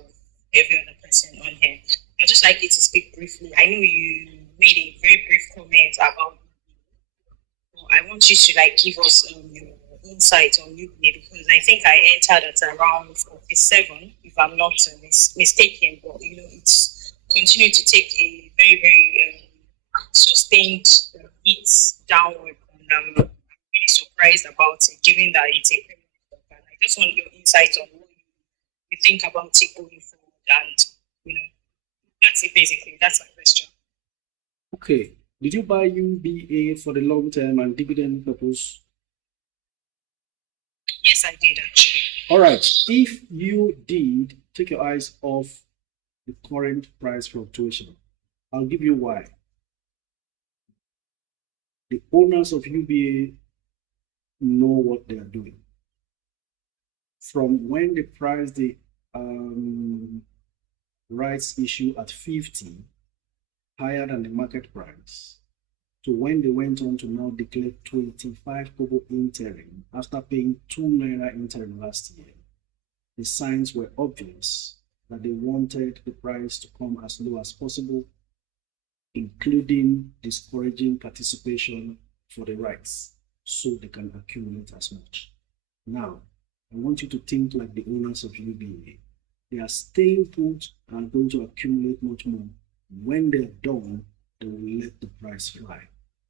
every other person on here, I'd just like you to speak briefly. I know you made a very brief comment about. I want you to give us your insight on UBA, because I think I entered at around 47, if I'm not mistaken. But it's continued to take a very very sustained hit downward, and I'm really surprised about it, given that it's a permanent stock. And I just want your insight on what you think about it going forward, and that's it basically. That's my question. Okay. Did you buy UBA for the long term and dividend purpose? Yes, I did actually. All right. If you did, take your eyes off the current price fluctuation. I'll give you why. The owners of UBA know what they are doing. From when they priced the rights issue at 50, higher than the market price, to when they went on to now declare 25 kobo interim after paying 2 naira interim last year, the signs were obvious that they wanted the price to come as low as possible, including discouraging participation for the rights so they can accumulate as much. Now, I want you to think like the owners of UBA. They are staying put and going to accumulate much more. When they're done, they will let the price fly,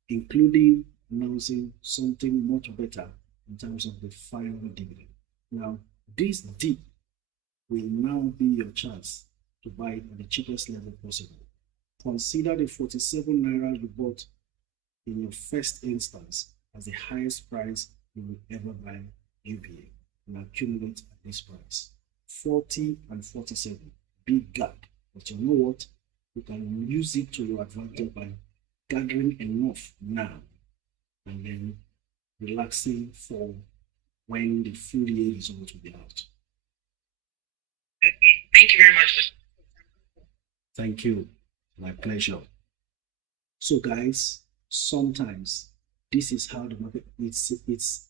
including announcing something much better in terms of the final dividend. Now, this dip will now be your chance to buy it at the cheapest level possible. Consider the 47 naira you bought in your first instance as the highest price you will ever buy UBA and accumulate at this price. 40 and 47, big gap. But you know what? You can use it to your advantage by gathering enough now and then relaxing for when the full year results will be out. Okay, thank you very much. Thank you. My pleasure. So guys, sometimes this is how the market,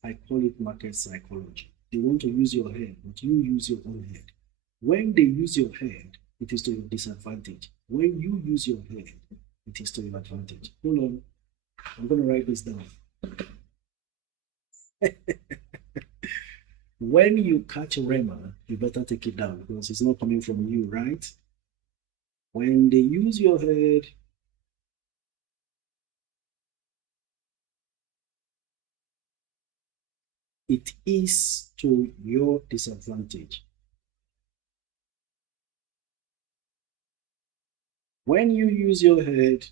I call it market psychology. They want to use your head, but you use your own head. When they use your head, it is to your disadvantage. When you use your head, it is to your advantage. Hold on. I'm going to write this down. When you catch a Rema, you better take it down because it's not coming from you, right? When they use your head, it is to your disadvantage. When you use your head,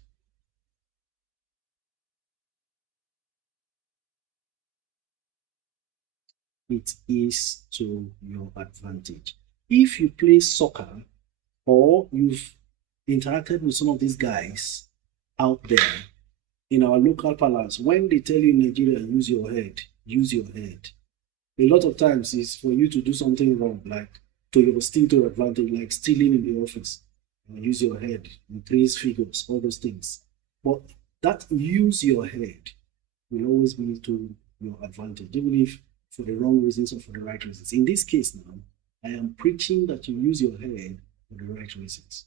it is to your advantage. If you play soccer or you've interacted with some of these guys out there in our local palace, when they tell you in Nigeria, use your head, use your head, a lot of times it's for you to do something wrong, like to your steal to your advantage, like stealing in the office. Use your head, increase figures, all those things. But that use your head will always be to your advantage, even if for the wrong reasons or for the right reasons. In this case now, I am preaching that you use your head for the right reasons.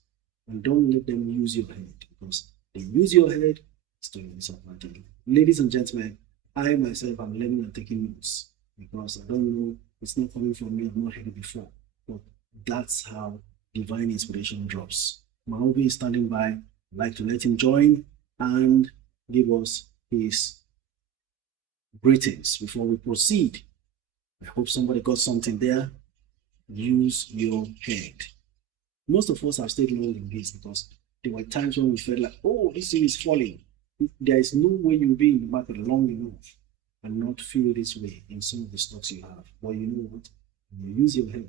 And don't let them use your head, because they use your head, it's to your disadvantage. Ladies and gentlemen, I myself am learning and taking notes because I don't know, it's not coming from me, I've not heard it before. But that's how divine inspiration drops. Maobi is standing by. I'd like to let him join and give us his greetings before we proceed. I hope somebody got something there. Use your head. Most of us have stayed long in this because there were times when we felt like, oh, this thing is falling. There is no way you'll be in the market long enough and not feel this way in some of the stocks you have. But you know what? When you use your head,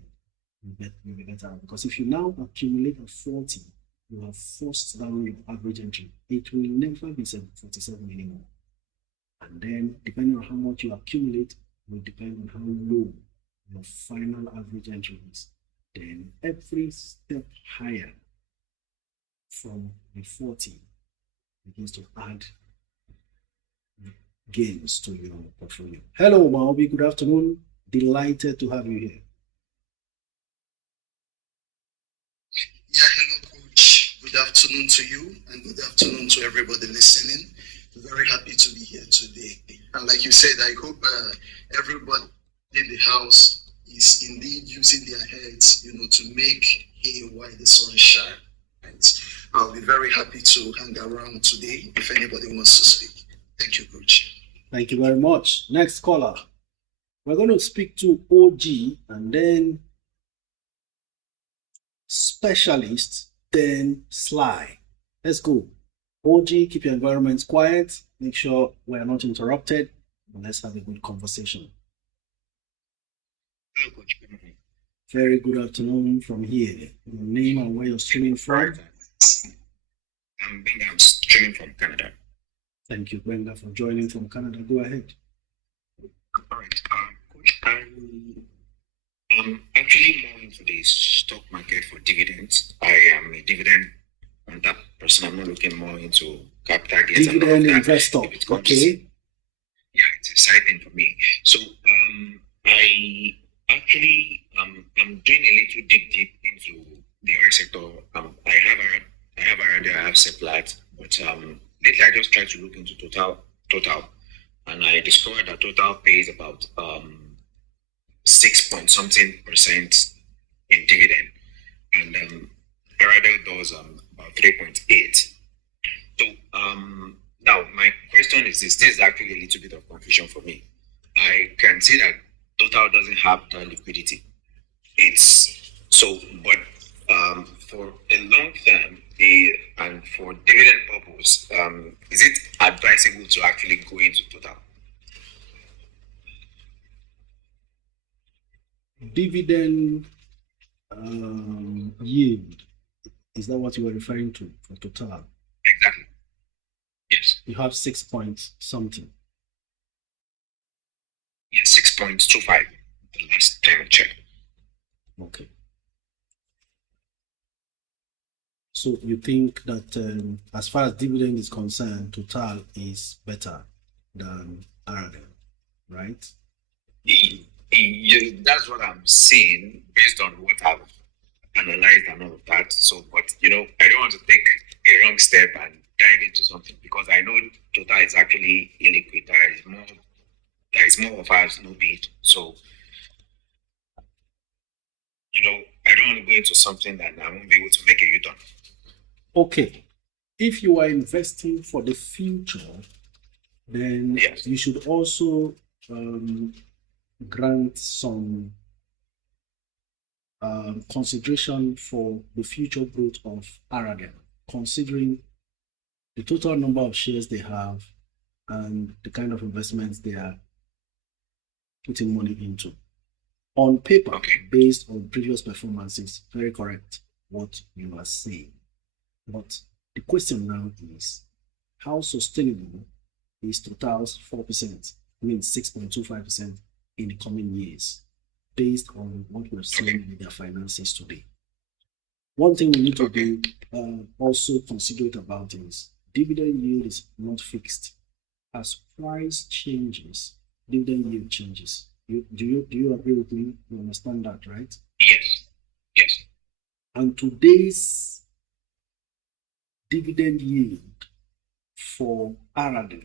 you'll be better. Because if you now accumulate at 40, you have forced down your average entry. It will never be 47 anymore. And then, depending on how much you accumulate, will depend on how low your final average entry is. Then, every step higher from the 40 begins to add gains to your portfolio. Hello, Maobi. Good afternoon. Delighted to have you here. Yeah, hello, Coach. Good afternoon to you, and good afternoon to everybody listening. Very happy to be here today. And like you said, I hope everybody in the house is indeed using their heads, to make hay while the sun shines. I'll be very happy to hang around today if anybody wants to speak. Thank you, Coach. Thank you very much. Next caller. We're going to speak to OG and then specialist, then Sly. Let's go. OG, keep your environment quiet. Make sure we are not interrupted. And let's have a good conversation. Hello, Coach. Very good afternoon from here. Your name and where you're streaming from? I'm Benga. I'm streaming from Canada. Thank you, Benga, for joining from Canada. Go ahead. All right. Coach, I'm actually more into the stock market for dividends. I am a dividend on that person. I'm not looking more into capital gains. Dividend investor. Okay. Yeah, it's exciting for me. So I actually I'm doing a little deep into the oil sector. I have Seplat, but lately I just tried to look into Total, and I discovered that Total pays about 6 point something% in dividend, and Paradise does about 3.8. So now my question is this is actually a little bit of confusion for me. I can see that Total doesn't have the liquidity. But for a long term and for dividend purpose, is it advisable to actually go into Total? Dividend yield, is that what you were referring to for Total? Exactly. Yes. You have 6 point something. Yes, 6.25. The last time I checked. Okay. So you think that as far as dividend is concerned, Total is better than Aradel, right? That's what I'm seeing based on what I've analyzed and all of that. So, but I don't want to take a wrong step and dive into something because I know Total is actually illiquid. There is more of us, no bid. So, I don't want to go into something that I won't be able to make a U-turn. Okay. If you are investing for the future, then yes, you should also grant some consideration for the future growth of Aradel, considering the total number of shares they have and the kind of investments they are putting money into. On paper, okay, based on previous performances, very correct what you are saying. But the question now is, how sustainable is Total's 4%, I mean 6.25% in the coming years, based on what we're seeing with their finances today? One thing we need to be also considerate about is dividend yield is not fixed. As price changes, dividend yield changes. Do you agree with me? You understand that, right? Yes. Yes. And today's dividend yield for Aradel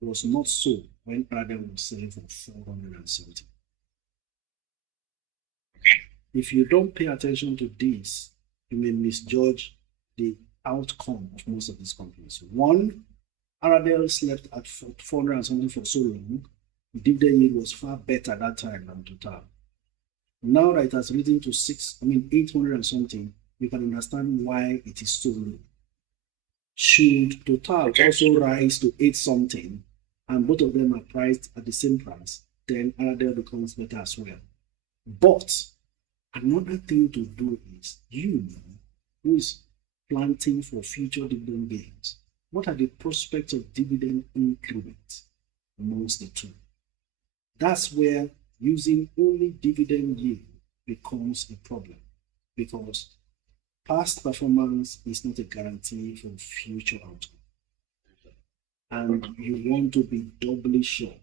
was not so when Aradel was selling for 470. If you don't pay attention to this, you may misjudge the outcome of most of these companies. One, Aradel slept at 400 and something for so long. The dividend yield was far better at that time than Total. Now that it has risen to 800 and something, you can understand why it is so low. Should Total also rise to 8 something, and both of them are priced at the same price, then Aradel becomes better as well. But another thing to do is, you who is planting for future dividend gains, what are the prospects of dividend increment amongst the two? That's where using only dividend yield becomes a problem, because past performance is not a guarantee for future outcome. And you want to be doubly sure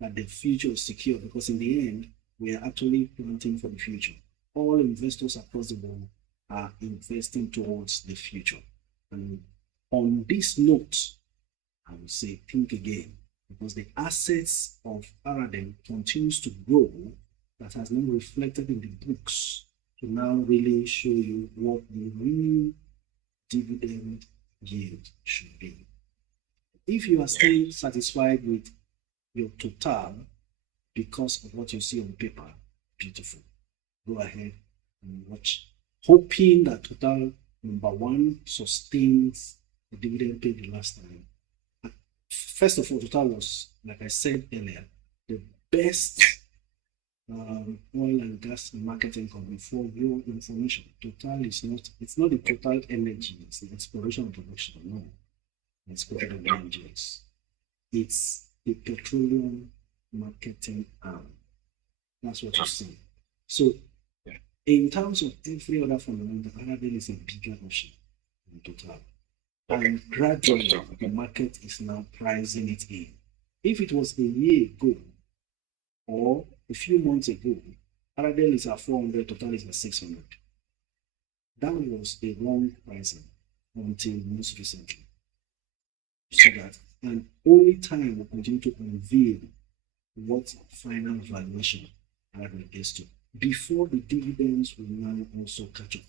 that the future is secure, because in the end, we are actually planting for the future. All investors across the world are investing towards the future. And on this note, I would say think again, because the assets of Aradem continues to grow, that has not reflected in the books to now really show you what the real dividend yield should be. If you are still satisfied with your Total because of what you see on paper, beautiful. Go ahead and watch, hoping that Total, number one, sustains the dividend paid the last time. First of all, Total was, like I said earlier, the best oil and gas marketing company. For your information, Total is not, it's not the Total Energy, it's the exploration and production. No, it's quoted on the NGS. It's the petroleum marketing arm. That's what you see. So, in terms of every other fundamental, Aradel is a bigger option than Total. And gradually, the market is now pricing it in. If it was a year ago or a few months ago, Aradel is at 400, Total is at 600. That was a wrong pricing until most recently. You see that? And only time will continue to unveil what final valuation Aradel gets to, before the dividends will now also catch up.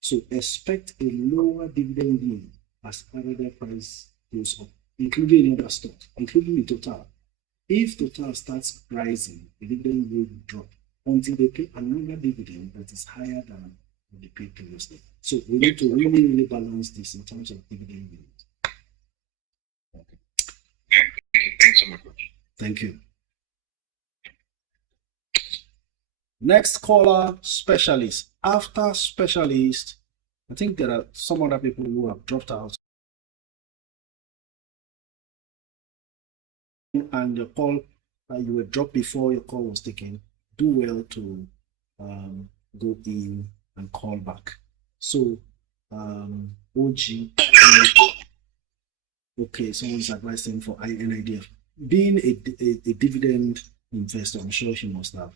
So expect a lower dividend yield as Aradel price goes up, including other stocks, including the Total. If Total starts rising, the dividend will drop until they pay another dividend that is higher than what they paid previously. So we need to really balance this in terms of dividend yield. Thanks so much. Thank you. Next caller, specialist. After specialist, I think there are some other people who have dropped out. And the call you were dropped before your call was taken, do well to go in and call back. So, OG, okay, someone's advising for NIDF. Being a dividend investor, I'm sure she must have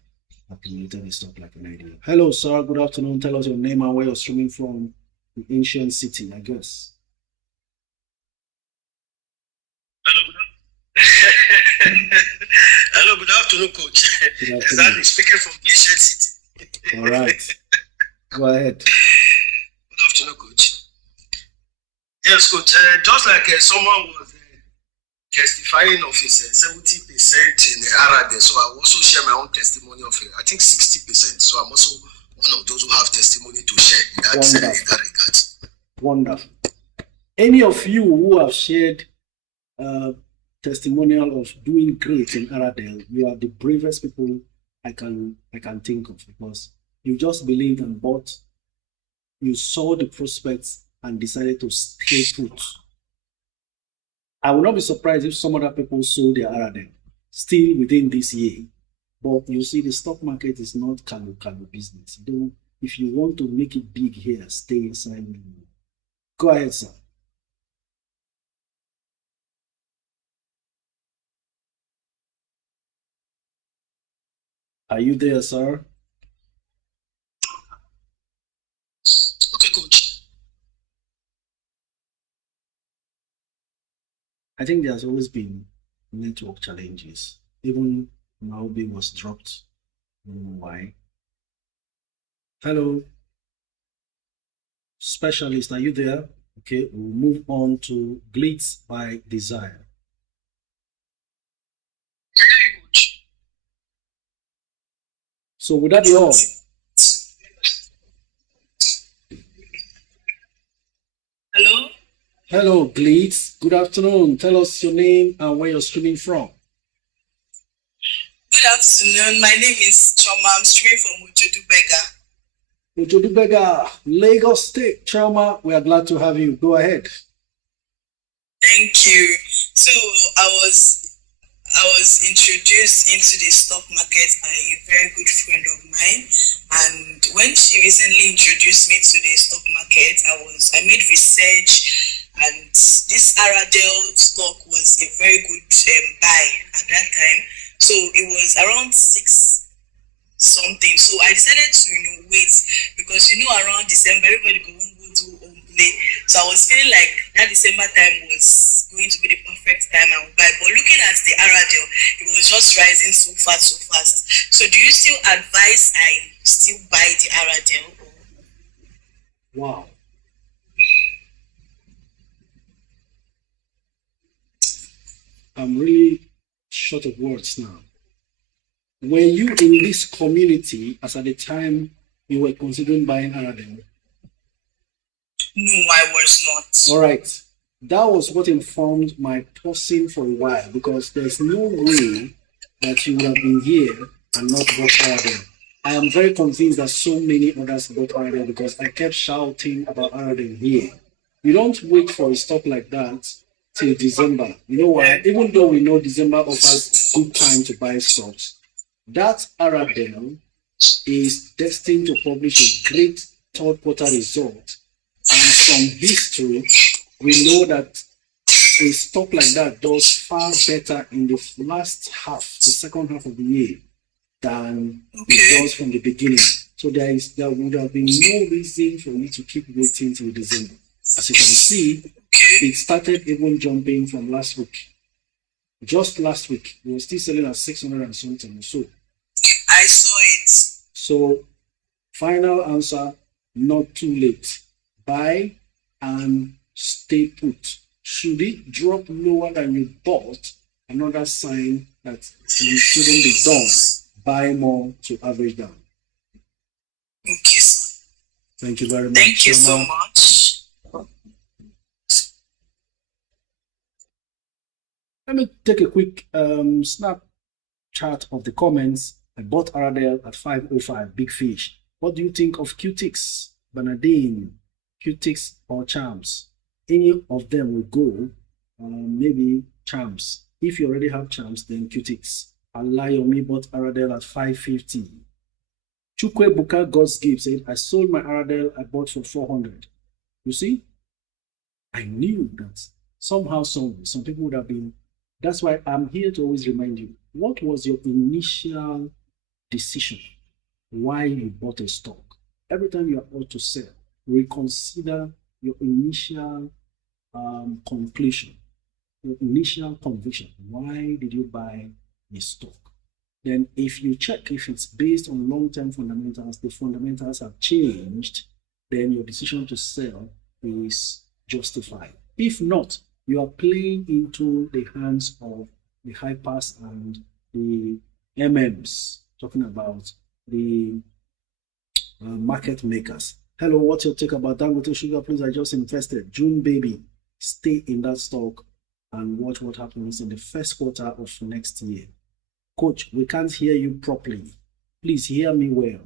accumulated a stock like NIDF. Hello, sir. Good afternoon. Tell us your name and where you're streaming from. The ancient city, I guess. Hello, good afternoon, coach. Good afternoon. Exactly, speaking from the ancient city. All right. Go ahead. Good afternoon, coach. Yes, coach. Just like someone was testifying of his 70% in Aradel, so I will also share my own testimony of I think 60%. So I'm also one of those who have testimony to share in that regard. Wonderful. Any of you who have shared testimonial of doing great in Aradel, you are the bravest people I can think of, because you just believed and bought. You saw the prospects and decided to stay put. I will not be surprised if some other people sold their Aradel still within this year. But you see, the stock market is not kalu business. If you want to make it big here, stay inside. Go ahead, sir. Are you there, sir? Okay, coach. I think there's always been network challenges. Even Malby was dropped. I don't know why. Hello. Specialist, are you there? Okay, we'll move on to Glitz by Desire. Coach. So would that be all? Hello? Hello, Glitz. Good afternoon. Tell us your name and where you're streaming from. Good afternoon. My name is Choma. I'm streaming from Ujodubega. Ujodubega, Lagos State. Chama, we are glad to have you. Go ahead. Thank you. So I was introduced into the stock market by a very good friend of mine, and when she recently introduced me to the stock market, I made research, and this Aradel stock was a very good buy at that time. So it was around 6 something. So I decided to wait, because around December everybody go do play. So I was feeling like that December time was going to be the perfect time I would buy. But looking at the Aradel, it was just rising so fast, so fast. So do you still advise I still buy the Aradel? Wow. I'm really short of words now. Were you in this community as at the time you were considering buying Aradel? No, I was not. All right. That was what informed my pausing for a while, because there's no way that you would have been here and not bought Aradel. I am very convinced that so many others bought Aradel because I kept shouting about Aradel here. You don't wait for a stock like that till December. You know why? Even though we know December offers good time to buy stocks, that Aradel is destined to publish a great third quarter result. And from history, we know that a stock like that does far better in the last half, the second half of the year, than it does from the beginning. So there would have been no reason for you to keep waiting till December. As you can see, it started even jumping from last week. Just last week, we were still selling at 600 and something or so. I saw it. So, final answer, not too late. Buy and stay put. Should it drop lower than you bought, another sign that you shouldn't be done. Buy more to average down. Okay, sir. Thank you very much. Thank you so much. Let me take a quick snapshot of the comments. I bought Aradel at 505, big fish. What do you think of QTix, Bernardine, QTix or Charms? Any of them will go, maybe Charms. If you already have Charms, then QTix. Alayomi bought Aradel at 550. Chukwe Buka God's Gift said, I sold my Aradel I bought for 400. You see? I knew that somehow, some people would have been. That's why I'm here to always remind you, what was your initial decision why you bought a stock? Every time you are about to sell, reconsider your initial conclusion, your initial conviction. Why did you buy a stock? Then if you check if it's based on long-term fundamentals, the fundamentals have changed, then your decision to sell is justified. If not, you are playing into the hands of the hypers and the MMs, talking about the market makers. Hello, what's your take about Dangote Sugar? Please, I just invested. June baby, stay in that stock and watch what happens in the first quarter of next year. Coach, we can't hear you properly. Please hear me well.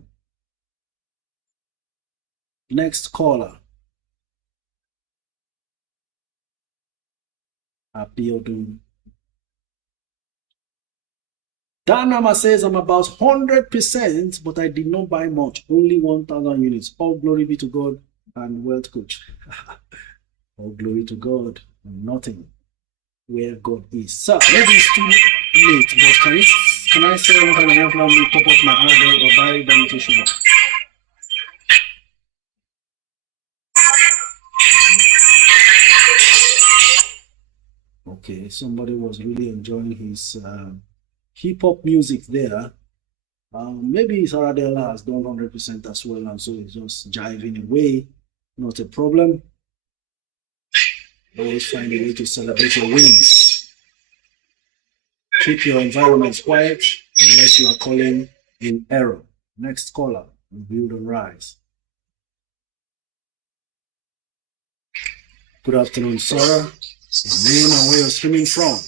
Next caller. Abiodun. Danama says, I'm about 100%, but I did not buy much, only 1,000 units. All glory be to God and wealth coach. All glory to God and nothing where God is. So, maybe it's too late, but can I say what I have on top of my order or buy Dangote Sugar? Okay, somebody was really enjoying his hip-hop music there. Maybe Saradella has done 100% as well, and so he's just jiving away. Not a problem. Always find a way to celebrate your wins. Keep your environment quiet unless you are calling in error. Next caller, build and rise. Good afternoon, sir. Your name and where you're streaming from?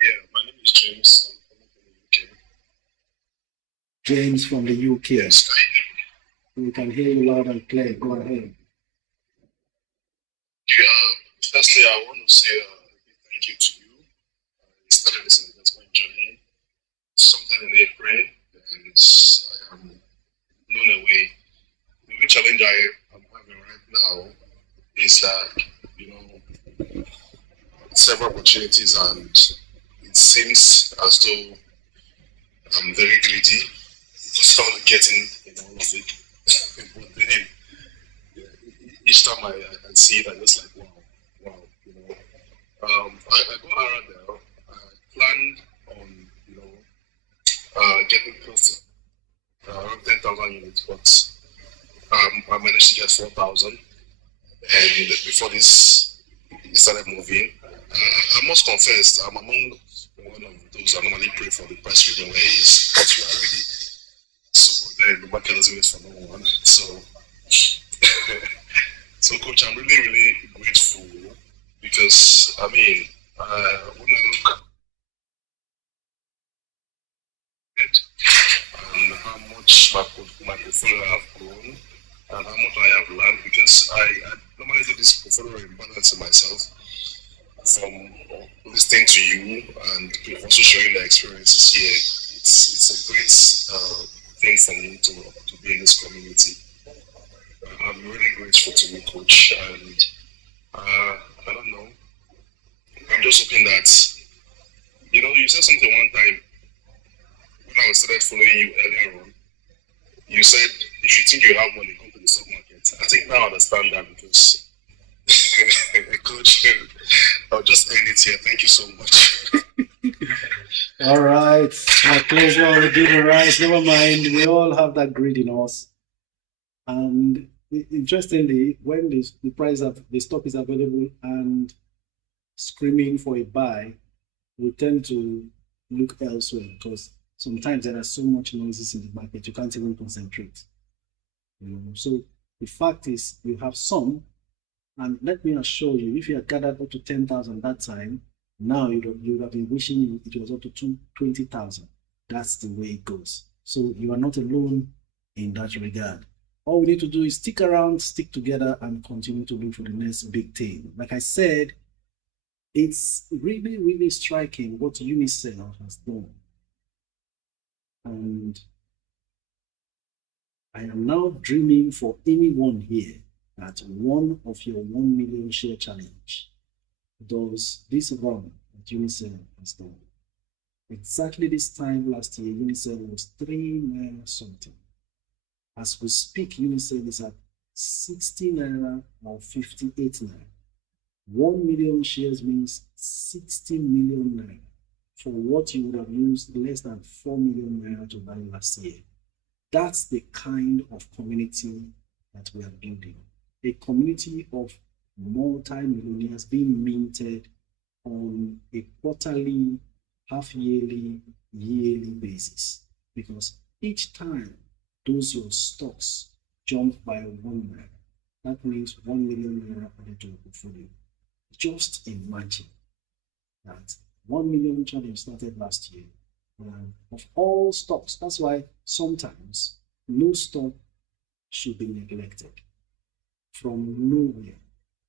Yeah, my name is James. I'm coming from the UK. James from the UK. Yes, can you hear me? We can hear you loud and clear. Go ahead. Firstly, I want to say a big thank you to you. I started this investment journey sometime in April, and I am blown away. The only challenge I am having right now is that, several opportunities, and it seems as though I'm very greedy because I'm getting in all of it. But then, each time I see it, I just like, wow. I got around there. I planned on, getting close to around 10,000 units, but I managed to get 4,000. And before this started moving, I must confess, I'm among one of those I normally pray for the price reading where it is, but you are ready. So then the market doesn't wait for no one. So coach, I'm really grateful because when I look at and how much my portfolio have grown and how much I have learned, because I normally do this portfolio imbalance myself from listening to you and also sharing the experiences here. It's a great thing for me to be in this community. I'm really grateful to you, coach, and I don't know. I'm just hoping that, you said something one time when I started following you earlier on. You said if you think you have money, come to the stock market. I think now I understand that because, coach, I'll just end it here. Thank you so much. All right. My pleasure. We do the rise. Never mind. We all have that greed in us. And interestingly, when the price of the stock is available and screaming for a buy, we tend to look elsewhere because sometimes there are so much noises in the market you can't even concentrate. So the fact is you have some, and let me assure you, if you had gathered up to 10,000 that time, now you would have been wishing it was up to 20,000. That's the way it goes. So you are not alone in that regard. All we need to do is stick around, stick together, and continue to look for the next big thing. Like I said, it's really striking what Unicell has done. And I am now dreaming for anyone here that one of your 1 million share challenge does this run that Unicell has done. Exactly this time last year, Unicell was 3 naira something. As we speak, Unicell is at 60 naira or 58 naira. 1 million shares means 60 million naira for what you would have used less than 4 million naira to buy last year. That's the kind of community that we are building. A community of multi-millionaires being minted on a quarterly, half-yearly, yearly basis. Because each time those your stocks jump by 1 naira, that means 1 million naira added to your portfolio. Just imagine that 1 million challenge started last year. Of all stocks, that's why sometimes no stock should be neglected. From nowhere,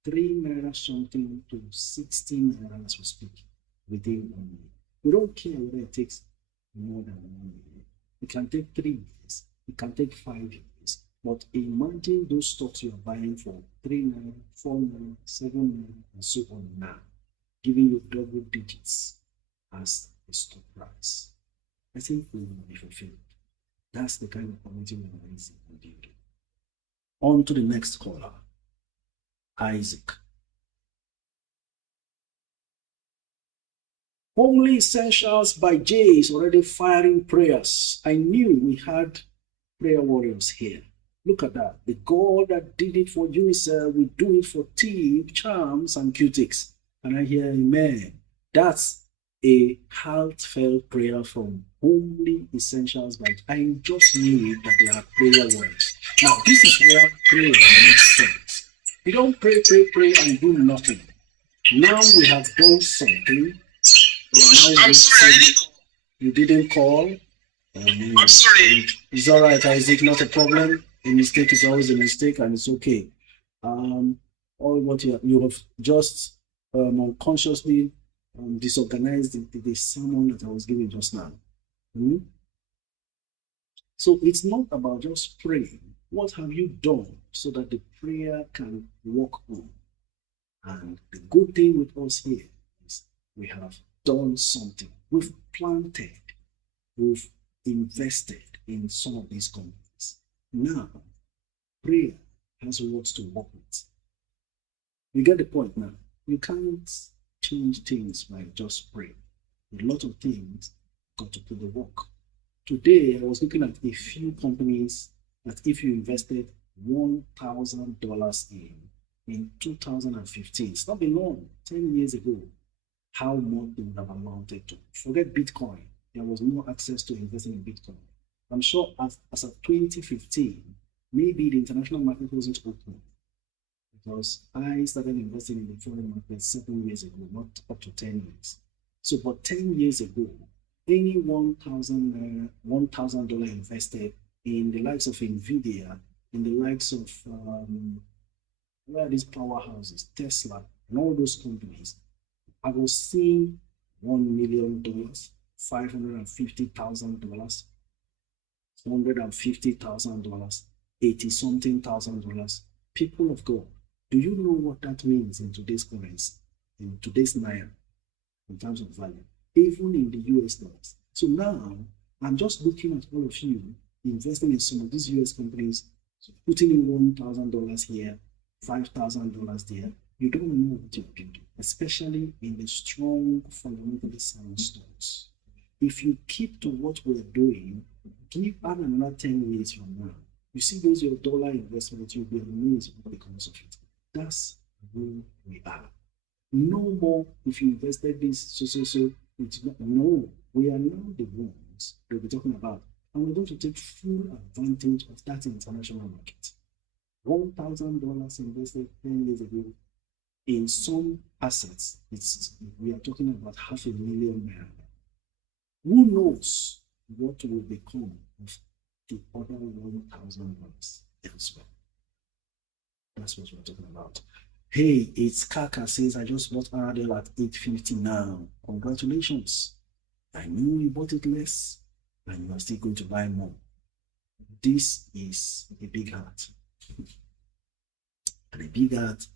3 naira something to 16 naira as we speak within 1 year. We don't care whether it takes more than 1 year. It can take 3 years, it can take 5 years. But imagine those stocks you are buying for 3 naira, 4 naira, 7 naira, and so on now, giving you double digits as the stock price. I think we will be fulfilled. That's the kind of community we are raising and building. On to the next caller, Isaac. Homely Essentials by Jay is already firing prayers. I knew we had prayer warriors here. Look at that. The God that did it for Unicell will do it for Tip, Charms, and Cutics. And I hear amen. That's a heartfelt prayer from Homely Essentials by I just knew that they are prayer warriors. Now, this is where prayer makes sense. You don't pray and do nothing. Now we have done something. I'm sorry, I didn't call. You didn't call. I'm sorry. It's all right, Isaac. Not a problem. A mistake is always a mistake, and it's okay. All what you have just unconsciously disorganized the sermon that I was giving just now. So it's not about just praying. What have you done so that the prayer can walk on? And the good thing with us here is we have done something. We've planted. We've invested in some of these companies. Now, prayer has words to work with. You get the point now. You can't change things by just praying. A lot of things got to put the work. Today, I was looking at a few companies that if you invested $1,000 in 2015, it's not been long, 10 years ago, how much they would have amounted to. Forget Bitcoin. There was no access to investing in Bitcoin. I'm sure as of 2015, maybe the international market wasn't open because I started investing in the foreign market 7 years ago, not up to 10 years. So, but 10 years ago, any $1,000 invested in the likes of NVIDIA, in the likes of where are these powerhouses, Tesla, and all those companies, I was seeing $1 million, $550,000, $150,000, 80-something thousand. People of God, do you know what that means in today's currency, in today's naira, in terms of value, even in the US dollars? So now, I'm just looking at all of you investing in some of these US companies, putting in $1,000 here, $5,000 there. You don't know what you can do, especially in the strong fundamentally sound stocks. If you keep to what we're doing, give add another 10 years from now, you see those your dollar investments, you'll be amazed what becomes of it. That's who we are. No more if you invested this, so, it's not, no, we are now the ones that we're talking about. And we're going to take full advantage of that international market. $1,000 invested 10 years ago in some assets, we are talking about $500,000. Who knows what will become of the other $1,000 elsewhere? That's what we're talking about. Hey, it's Kaka says, I just bought RDL at $850 now. Congratulations. I knew you bought it less and you are still going to buy more. This is a big heart. And a big heart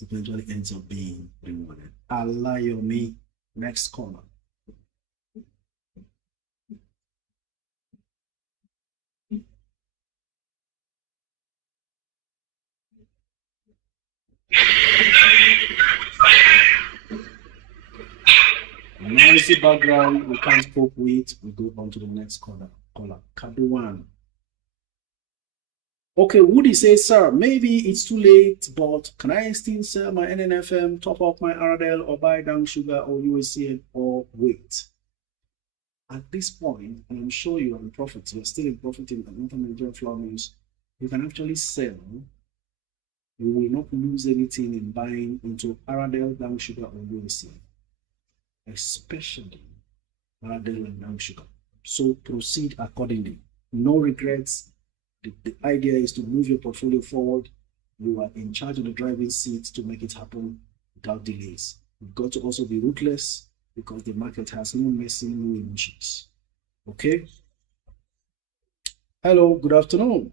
eventually ends up being rewarded. Alayomi, next caller. Noisy background we can't cope with. We go on to the next caller. Kaduwan. Okay, Woody says, sir, maybe it's too late, but can I still sell my NNFM, top up my RDL, or buy down sugar or USCN, or wait? At this point, and I'm sure you are in profit, you're still in profit in the Northern Nigerian flour mills, you can actually sell. You will not lose anything in buying into RDL, down sugar, or USCN, especially RDL and down sugar. So proceed accordingly. No regrets. The idea is to move your portfolio forward. You are in charge of the driving seat to make it happen without delays. You've got to also be ruthless because the market has no mercy, no emotions. Okay? Hello, good afternoon.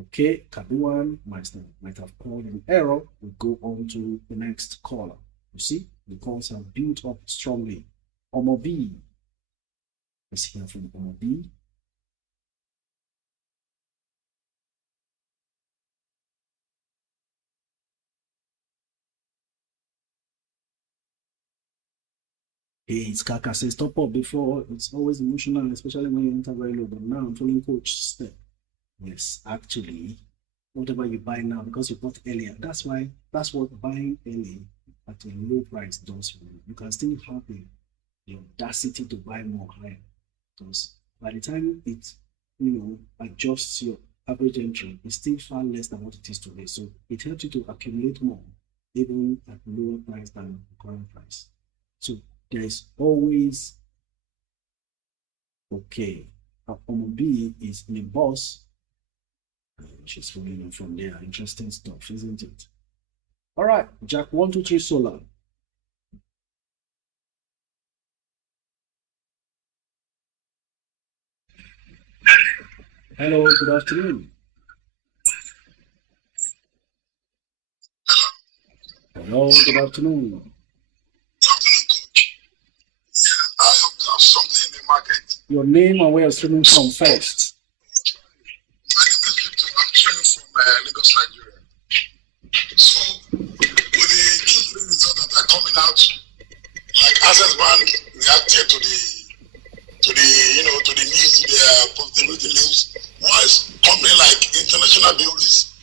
Okay, Kaduan might have called an error. We'll go on to the next caller. You see, the calls have built up strongly. Omobi. Let's hear from Omobi. Hey, it's Kaka says, top up before. It's always emotional, especially when you enter very low. But now I'm following coach step. Yes, actually, whatever you buy now, because you bought earlier, that's what buying early at a low price does for you. You can still have the audacity to buy more higher, because by the time it adjusts your average entry is still far less than what it is today. So it helps you to accumulate more, even at lower price than the current price. So there is always, okay, B is in a bus. She's following on from there. Interesting stuff, isn't it? All right, Jack 123 Solar. Hello, good afternoon. Hello, good afternoon. Good afternoon, coach. Yeah, I have something in the market. Your name and where you're streaming from first. My name is Victor. I'm streaming from Lagos, Nigeria. So, with the Q3 results that are coming out, like Access Bank reacted to the news, to the profitability news. Once company like International Buildings,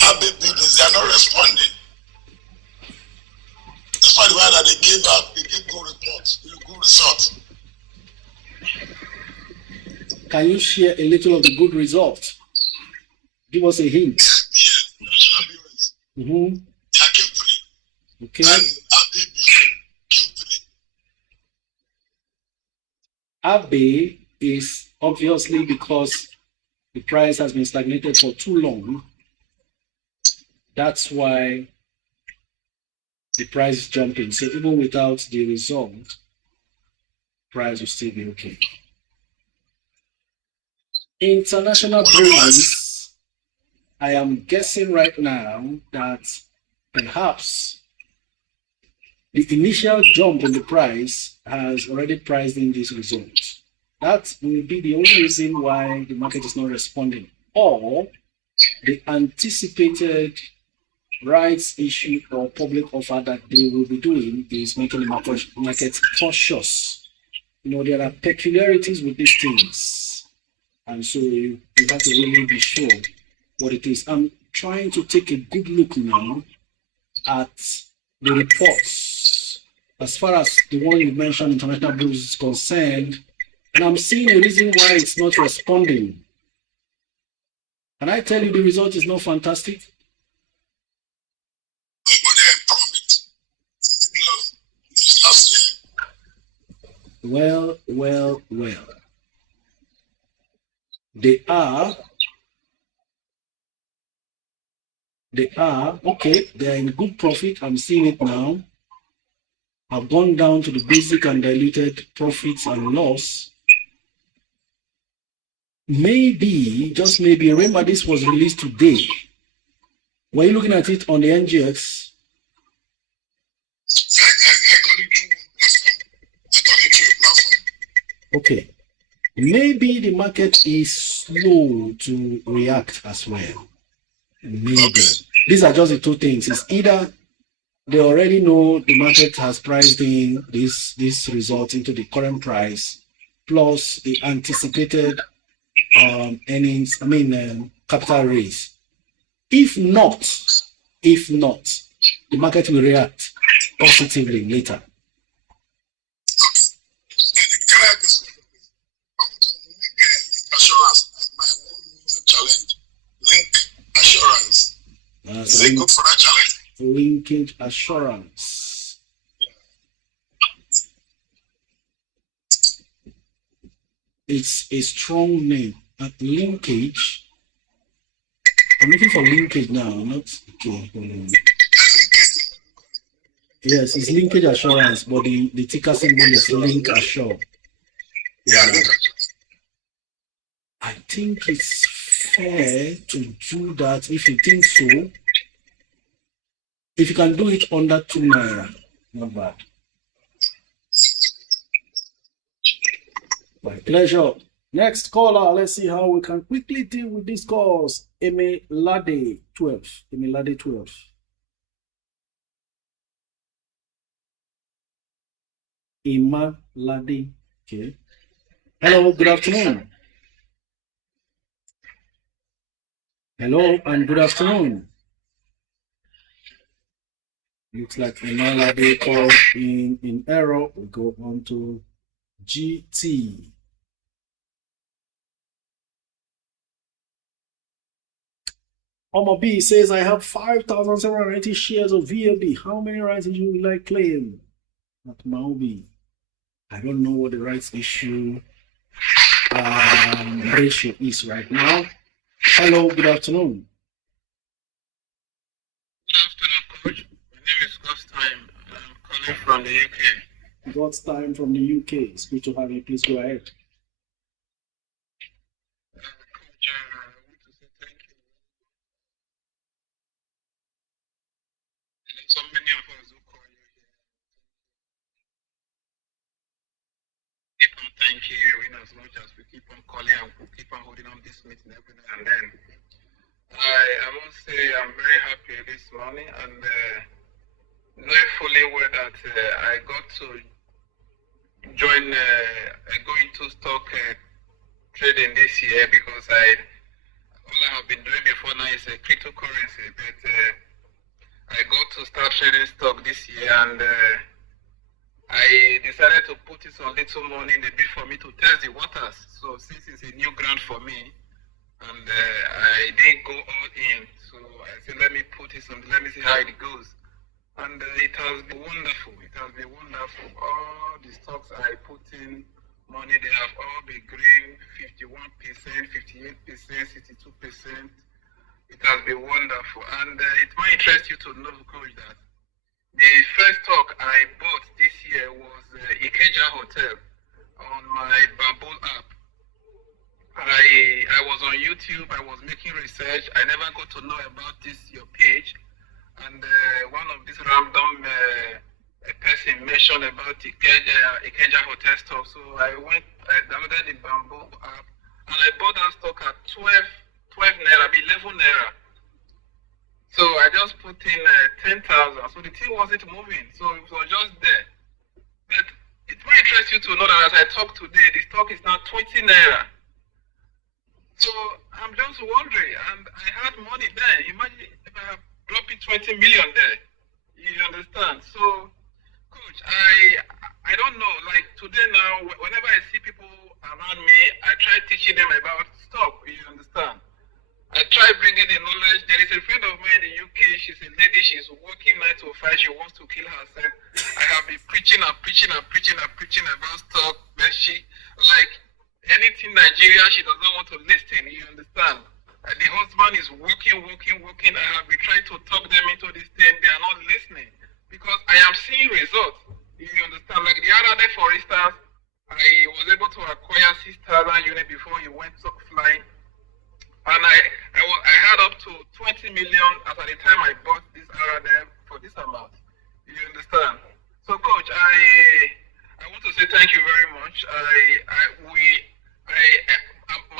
Abbey Buildings, they are not responding. That's why the way that they gave good reports, good results. Can you share a little of the good results? Give us a hint. Yeah, International Buildings. Mm-hmm. They are Q3. Okay. And Abbey Building, Q3. Abbey is obviously because the price has been stagnated for too long. That's why the price is jumping. So even without the result, price will still be okay. International Breweries, I am guessing right now that perhaps the initial jump in the price has already priced in this result. That will be the only reason why the market is not responding. Or the anticipated rights issue or public offer that they will be doing is making the market cautious. You know, there are peculiarities with these things. And so you have to really be sure what it is. I'm trying to take a good look now at the reports. As far as the one you mentioned, International Breweries, is concerned, and I'm seeing a reason why it's not responding. Can I tell you the result is not fantastic? Well. They are okay. They are in good profit. I'm seeing it now. I've gone down to the basic and diluted profits and loss. Maybe, just maybe, remember this was released today. Were you looking at it on the NGX? Okay. Maybe the market is slow to react as well. Maybe. These are just the two things. It's either they already know the market has priced in this result into the current price, plus the anticipated earnings, capital raise. If not, the market will react positively later. Is it good for that challenge? Linkage assurance. It's a strong name. Linkage. I'm looking for linkage now. Not okay. Yes, it's linkage assurance, but the ticker symbol is link assure. Yeah. I think it's fair to do that if you think so. If you can do it under 2 naira, not bad. My pleasure. Next caller, let's see how we can quickly deal with this calls. Emelade 12. Emelade 12. Emelade. Okay. Hello, good afternoon. Hello and good afternoon. Looks like Emelade called in error. We go on to GT. Omar B says, I have 5,780 shares of VLB. How many rights issue will I claim? At Maobi. I don't know what the rights issue ratio is right now. Hello, good afternoon. Good afternoon, Coach. My name is God's Time. I'm calling from the UK. God's Time from the UK. It's good to have you. Please go ahead. Coach, I want to say thank you. I know so many of us who call you here. Keep on thanking you in as much as we keep on calling and we keep on holding on this meeting every now and then. I must say I'm very happy this morning and knowing fully well that I got to join go into stock trading this year because all I have been doing before now is cryptocurrency, but I got to start trading stock this year and I decided to put in some little money in a bit for me to test the waters. So since it's a new ground for me, and I didn't go all in, so I said, let me put it something, let me see how it goes. And it has been wonderful. It has been wonderful. All the stocks I put in money, they have all been green, 51%, 58%, 62%. It has been wonderful. And it might interest you to know, Coach, that the first stock I bought this year was Ikeja Hotel on my Bamboo app. I was on YouTube, I was making research, I never got to know about this, your page, and one of these random person mentioned about Ikeja Hotel stock, so I downloaded the Bamboo app, and I bought that stock at 12 naira, 11 naira. So I just put in 10,000, so the thing wasn't moving, so it was just there. But it might interest you to know that as I talk today, the stock is now 20 naira. So I'm just wondering, and I had money there. Imagine if I have dropped 20 million there. You understand? So, Coach, I don't know. Like today now, whenever I see people around me, I try teaching them about stock. You understand? I try bringing the knowledge. There is a friend of mine in the UK. She's a lady. She's working 9 to 5. She wants to kill herself. I have been preaching about stock. But she anything Nigeria, she doesn't want to listen, you understand? The husband is working. I have been trying to talk them into this thing. They are not listening because I am seeing results. You understand? Like the other day, for instance, I was able to acquire 6,000 units before you went stock flying. And I had up to 20 million at the time I bought this RDM for this amount. You understand? So, Coach, I want to say thank you very much.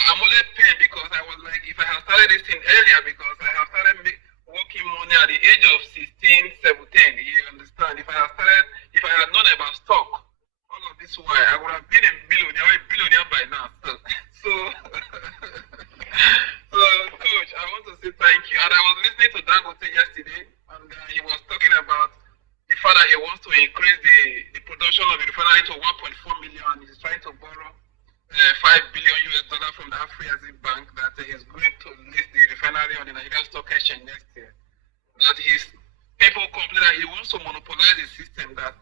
I'm only paid because I was like, if I had started this thing earlier, because I have started working money at the age of 16, 17, you understand? If I had known about stock, all of this while, I would have been a billionaire by now. So, Coach, I want to say thank you. And I was listening to Dangote yesterday, and he was talking about the fact that he wants to increase the production of the refinery to 1.4 million, and he's trying to borrow $5 billion from the Fidelity Bank that is going to list the refinery on the Nigerian stock exchange next year. That his people complain that he wants to monopolize the system. That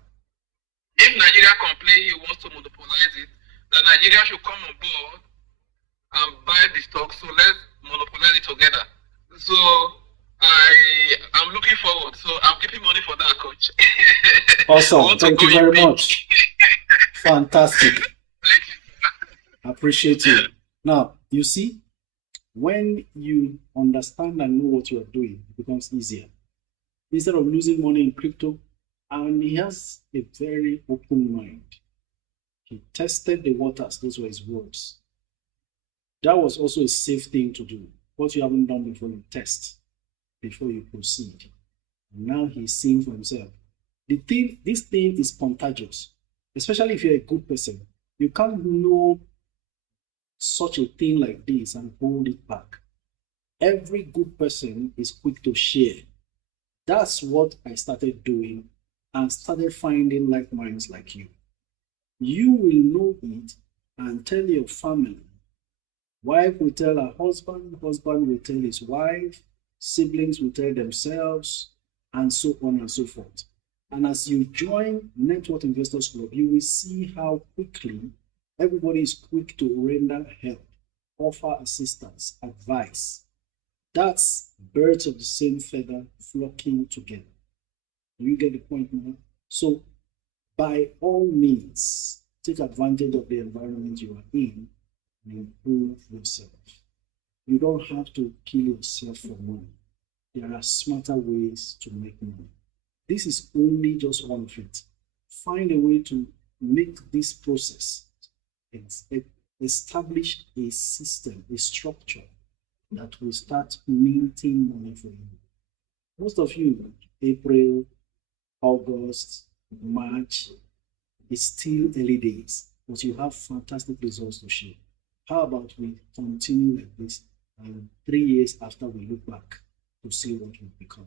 if Nigeria complain he wants to monopolize it, that Nigeria should come on board and buy the stock. So let's monopolize it together. So I'm looking forward. So I'm keeping money for that, Coach. Awesome. Thank you very much. Fantastic. Thank you. I appreciate you. Now, you see, when you understand and know what you are doing, it becomes easier. Instead of losing money in crypto, and he has a very open mind. He tested the waters, those were his words. That was also a safe thing to do. What you haven't done before, you test before you proceed. And now he's seeing for himself. This thing is contagious, especially if you're a good person. You can't know such a thing like this and hold it back. Every good person is quick to share. That's what I started doing and started finding like minds like you. You will know it and tell your family. Wife will tell her husband will tell his wife, siblings will tell themselves, and so on and so forth. And as you join Network Investors Club, you will see how quickly everybody is quick to render help, offer assistance, advice. That's birds of the same feather flocking together. You get the point now? So, by all means, take advantage of the environment you are in and improve yourself. You don't have to kill yourself for money. There are smarter ways to make money. This is only just one of it. Find a way to make this process, establish a system, a structure that will start minting money for you. Most of you, April, August, March, it's still early days, but you have fantastic results to share. How about we continue like this, and 3 years after we look back to see what we've become?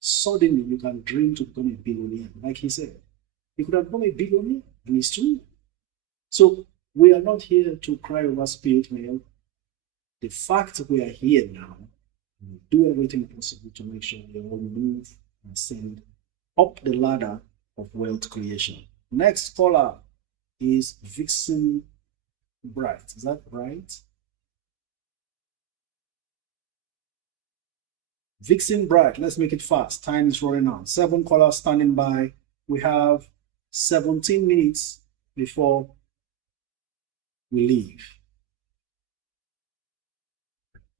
Suddenly, you can dream to become a billionaire. Like he said, you could have become a billionaire, and it's true. So we are not here to cry over spilt milk. The fact we are here now, we do everything possible to make sure we all move and send up the ladder of wealth creation. Next caller is Vixen Bright. Is that right? Vixen Bright, let's make it fast. Time is running out. 7 callers standing by. We have 17 minutes before we leave.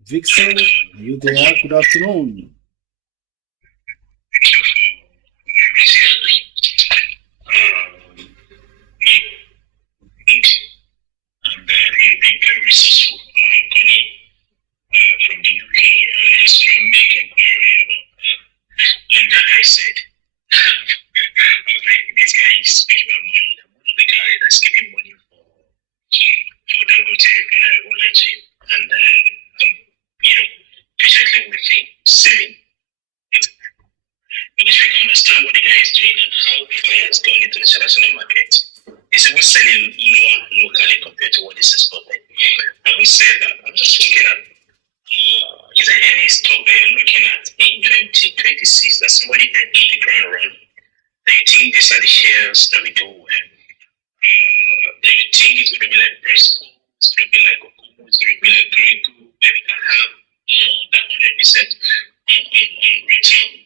Vixen, are you there? Good afternoon. Thank you for everything. And you've been very resourceful. Connie from the UK, I just want to make inquiry about, like that guy said, I was like, this guy is speaking about money. I'm one of the guys that's giving money for Dangote, and I won't lie to you. And patiently waiting, selling. Because we can understand what the guy is doing and how he has gone into the international market. He's even selling lower locally compared to what is exported. Having said that, I'm just looking at, is there any stock that you're looking at in 2026 that somebody can hit the ground running? Do you think these are the shares that we do well? Do you think it's going to be like Presco, it's going to be like Okumu, it's going to be like Greco, where we can have more than 100% on return?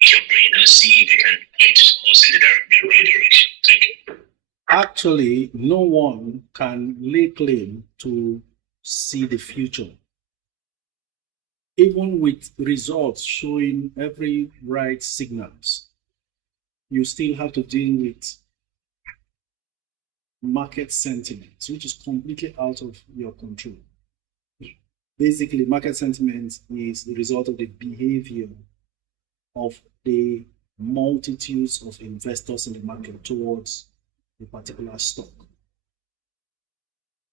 Your brain and see if you can point us in the right direction. Thank you. Actually, no one can lay claim to see the future. Even with results showing every right signals, you still have to deal with market sentiment, which is completely out of your control. Basically, market sentiment is the result of the behavior of the multitudes of investors in the market towards a particular stock.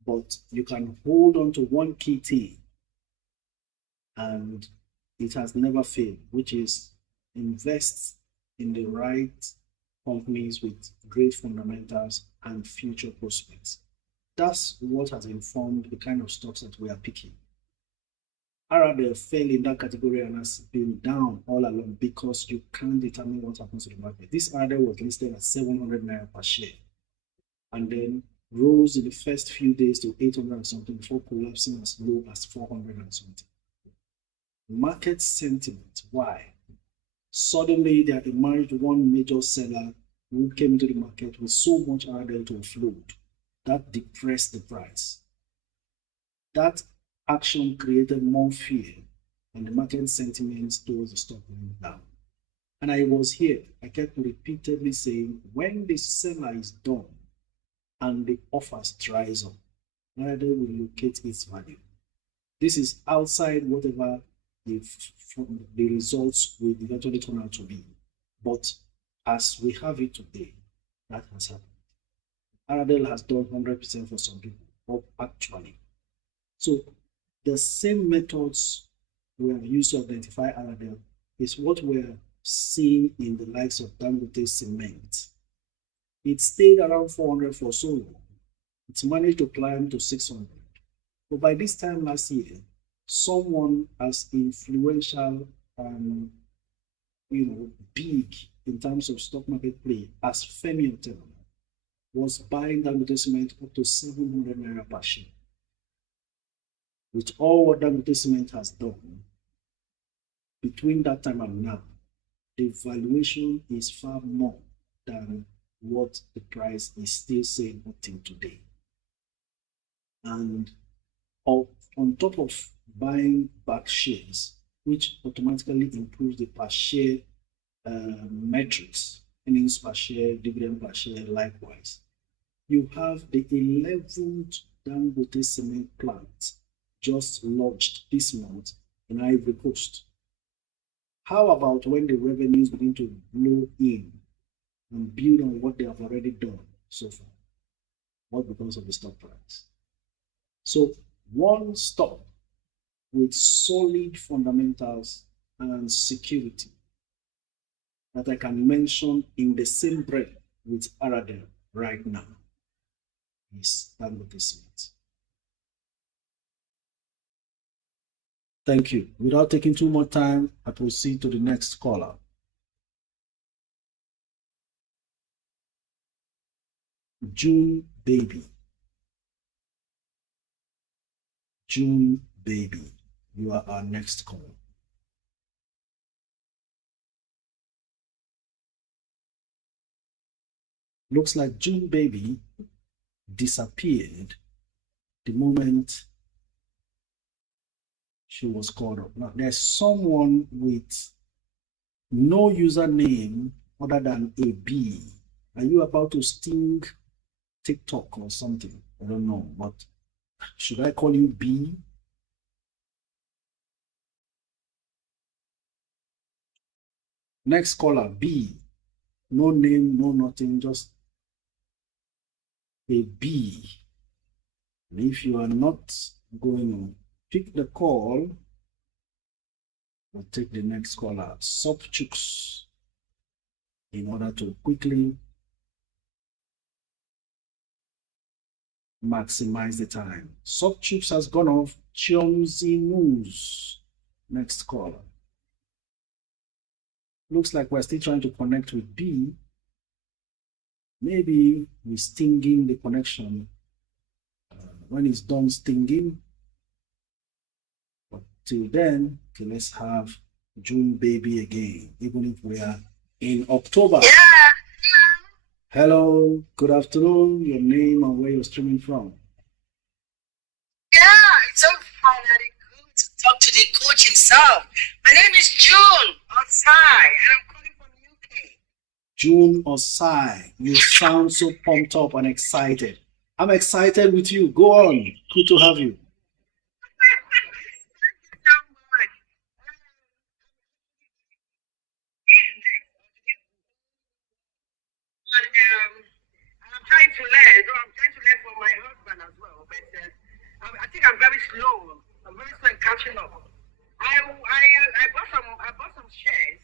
But you can hold on to one key thing, and it has never failed, which is invest in the right companies with great fundamentals and future prospects. That's what has informed the kind of stocks that we are picking. Arabelle fell in that category and has been down all along because you can't determine what happens to the market. This Arabelle was listed at 700 naira per share and then rose in the first few days to 800 and something before collapsing as low as 400 and something. Market sentiment. Why? Suddenly there emerged one major seller who came into the market with so much Arabelle to offload that depressed the price. That action created more fear, and the market sentiments towards the stock went down. And I was here, I kept repeatedly saying, when the seller is done and the offers dries up, rather will locate its value. This is outside whatever the results will eventually turn out to be. But as we have it today, that has happened. Arabelle has done 100% for some people, or actually. So the same methods we have used to identify Arabelle is what we're seeing in the likes of Dangote Cement. It stayed around 400 for so long. It's managed to climb to 600. But by this time last year, someone as influential and big in terms of stock market play as Femi Otedola was buying Dangote Cement up to 700 naira per share. With all what Dangote Cement has done between that time and now, the valuation is far more than what the price is still saying until today. And on top of buying back shares, which automatically improves the per share metrics, earnings per share, dividend per share, likewise, you have the 11th Dangote Cement plant just launched this month in Ivory Coast. How about when the revenues begin to blow in and build on what they have already done so far? What becomes of the stock price? So one stock with solid fundamentals and security that I can mention in the same breath with Aradel right now is Dangote Cement. Thank you. Without taking too much time, I proceed to the next caller. June Baby. June Baby, you are our next caller. Looks like June Baby disappeared the moment she was called up. Now, there's someone with no username other than a B. Are you about to sting TikTok or something? I don't know, but should I call you B? Next caller, B. No name, no nothing, just a B. And if you are not going to pick the call, we'll take the next caller, Subchooks, in order to quickly maximize the time. Subchooks has gone off. Chomzi News, next caller. Looks like we're still trying to connect with B. Maybe we're stinging the connection. When it's done stinging, but till then, okay, let's have June Baby again, even if we are in October. Yeah. Hello, good afternoon. Your name and where you're streaming from? Yeah, it's so finally good to talk to the coach himself. My name is June Osai, and I'm calling from UK. June Osai, you sound so pumped up and excited. I'm excited with you. Go on. Good to have you. Thank you so much. I'm trying to learn. No, I'm trying to learn from my husband as well. But I think I'm very slow. I'm very slow in catching up. I bought some shares,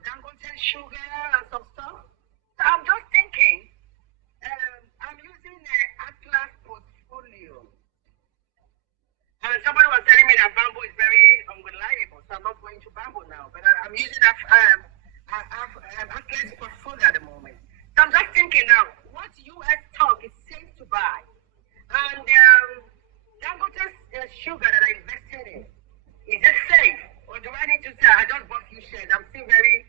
Dangote sugar and some stuff. So I'm just thinking. I'm using an Atlas portfolio. And somebody was telling me that Bamboo is very unreliable, so I'm not going to Bamboo now. But I'm using Atlas portfolio at the moment. So I'm just thinking now, what US stock is safe to buy? And Dangote's sugar that I invested in, is it safe? Or do I need to say, I just bought few shares? I'm still very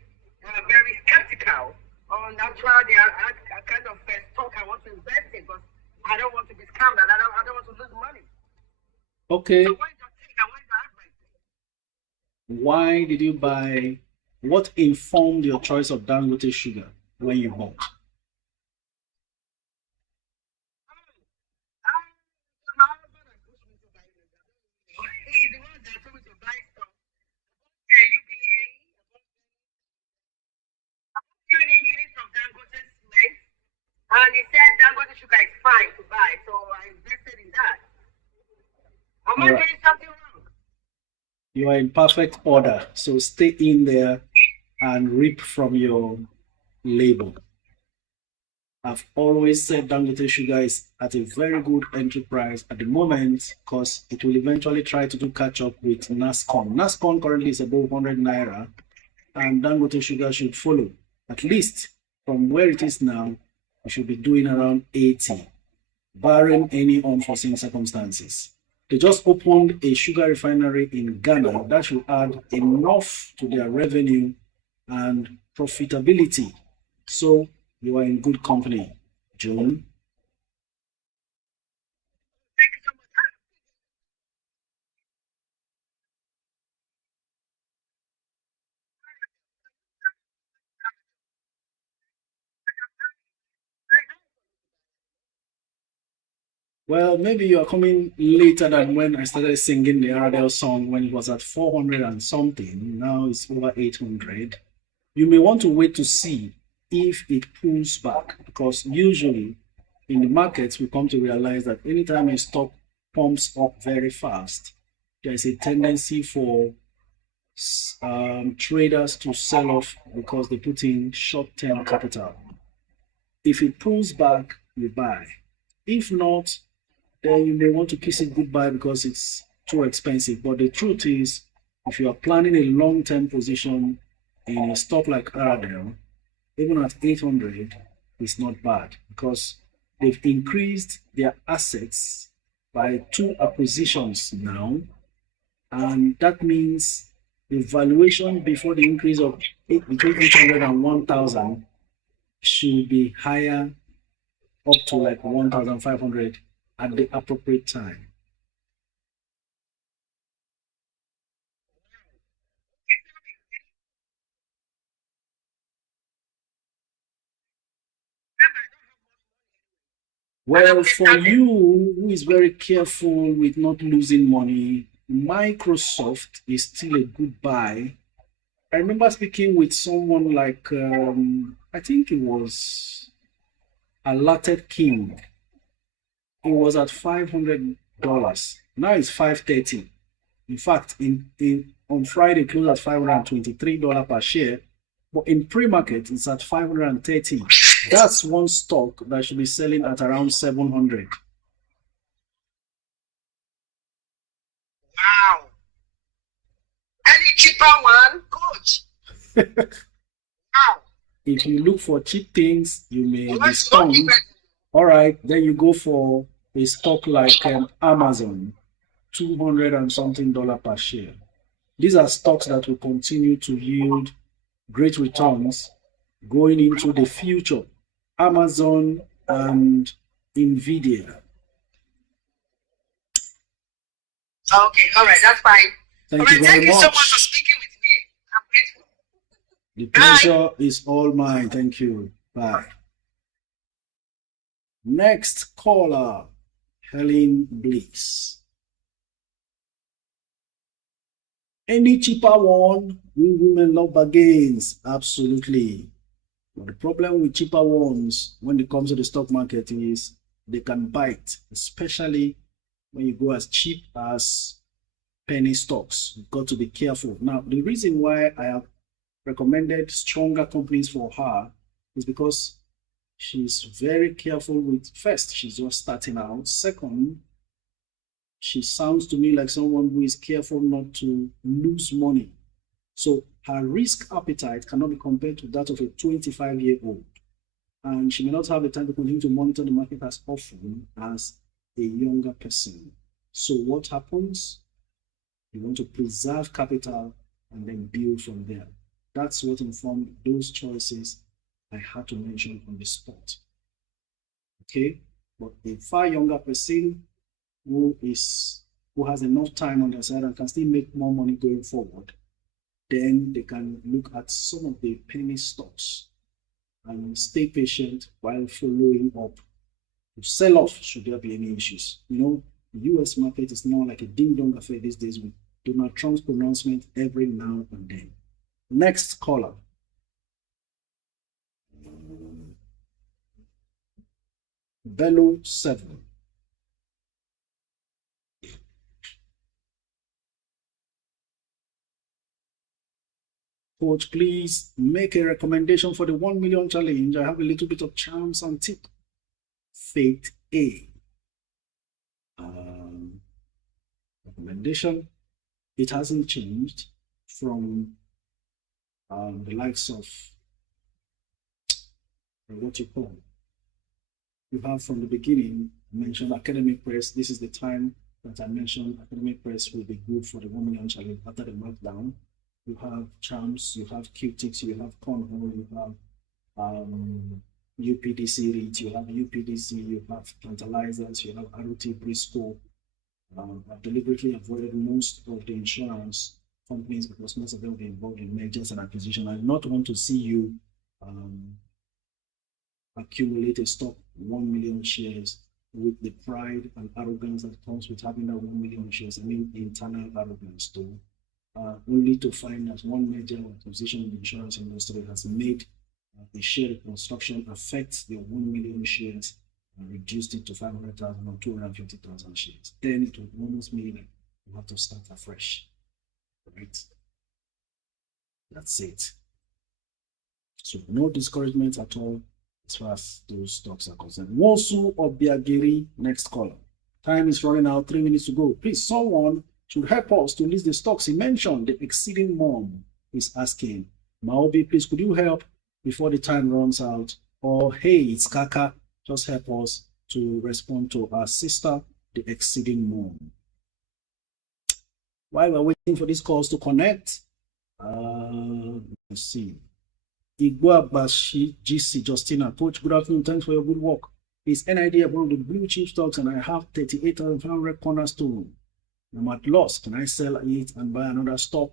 skeptical on actually the kind of stock I want to invest in, because I don't want to be scammed and I don't want to lose money. Okay. So what is your take and what is your advice? Why did you buy? What informed your choice of Dangote sugar when you bought? My husband has pushed me to buy it. He's the one that told me to buy stuff. UBA, units of Dangote cement, and he said Dangote sugar is fine to buy, so I invested in that. Am I doing something wrong? You are in perfect order, so stay in there and reap from your labor. I've always said Dangote Sugar is at a very good entry price at the moment because it will eventually try to do catch up with NASCON. NASCON currently is above 100 naira, and Dangote Sugar should follow. At least from where it is now, we should be doing around 80, barring any unforeseen circumstances. They just opened a sugar refinery in Ghana that should add enough to their revenue and profitability. So you are in good company, June. Well, maybe you are coming later than when I started singing the Aradel song when it was at 400 and something. Now it's over 800. You may want to wait to see if it pulls back, because usually in the markets we come to realize that anytime a stock pumps up very fast, there's a tendency for traders to sell off because they put in short-term capital. If it pulls back, you buy. If not, then you may want to kiss it goodbye because it's too expensive. But the truth is, if you are planning a long-term position in a stock like Aradel, even at 800, it's not bad because they've increased their assets by 2 acquisitions now. And that means the valuation before the increase of between 800 and 1,000 should be higher, up to like 1,500 at the appropriate time. Well, for you who is very careful with not losing money, Microsoft is still a good buy. I remember speaking with someone like, I think it was Alerted King. It was at $500. Now it's $530. In fact, on Friday, it closed at $523 per share. But in pre-market, it's at 530. That's one stock that should be selling at around 700. Wow. Any cheaper one, coach? Wow. If you look for cheap things, you may be stung. All right, then you go for a stock like Amazon, 200 and something dollar per share. These are stocks that will continue to yield great returns going into the future. Amazon and Nvidia. Okay, all right, that's fine. Thank All right, you very thank you so much. much for speaking with me. I'm grateful. The pleasure is all mine. Thank you. Bye. Next caller, Helen Bliss. Any cheaper one? We women love bargains. Absolutely. But the problem with cheaper ones when it comes to the stock market is they can bite, especially when you go as cheap as penny stocks. You've got to be careful. Now, the reason why I have recommended stronger companies for her is because she's very careful with, first, she's just starting out. Second, she sounds to me like someone who is careful not to lose money. So her risk appetite cannot be compared to that of a 25-year-old. And she may not have the time to continue to monitor the market as often as a younger person. So what happens? You want to preserve capital and then build from there. That's what informed those choices I had to mention on the spot. Okay, but a far younger person who has enough time on their side and can still make more money going forward, then they can look at some of the penny stocks and stay patient while following up to sell off should there be any issues. You know, the US market is now like a ding-dong affair these days with Donald Trump's pronouncement every now and then. Next caller. Bello 7. Coach, please make a recommendation for the 1 million challenge. I have a little bit of charms and tip. Faith A. Recommendation. It hasn't changed from the likes of what you call. You have from the beginning mentioned academic press. This is the time that I mentioned academic press will be good for the 1 million challenge after the markdown. You have charms, you have Q-Tics, you have cornhole, you have UPDC read, you have UPDC, you have tantalizers, you have ROT Briscoe. I've deliberately avoided most of the insurance companies because most of them will be involved in mergers and acquisition. I do not want to see you accumulate a stock 1 million shares with the pride and arrogance that comes with having that 1 million shares. I mean, internal arrogance too. Only to find that one major acquisition in the insurance industry has made the share reconstruction affect the 1 million shares and reduced it to 500,000 or 250,000 shares. Then it would almost mean that you have to start afresh, right? That's it. So no discouragement at all as far as those stocks are concerned. Wosu Obiageri, next caller. Time is running out, 3 minutes to go. Please, someone should help us to list the stocks he mentioned. The exceeding mom is asking. Maobi, please, could you help before the time runs out? Or, hey, it's Kaka, just help us to respond to our sister, the exceeding mom. While we're waiting for these calls to connect, let's see. Igbo Bashi GC Justina, Coach, good afternoon. Thanks for your good work. Is NID one of the blue chip stocks and I have 38,500 cornerstone. I'm at loss. Can I sell it and buy another stock?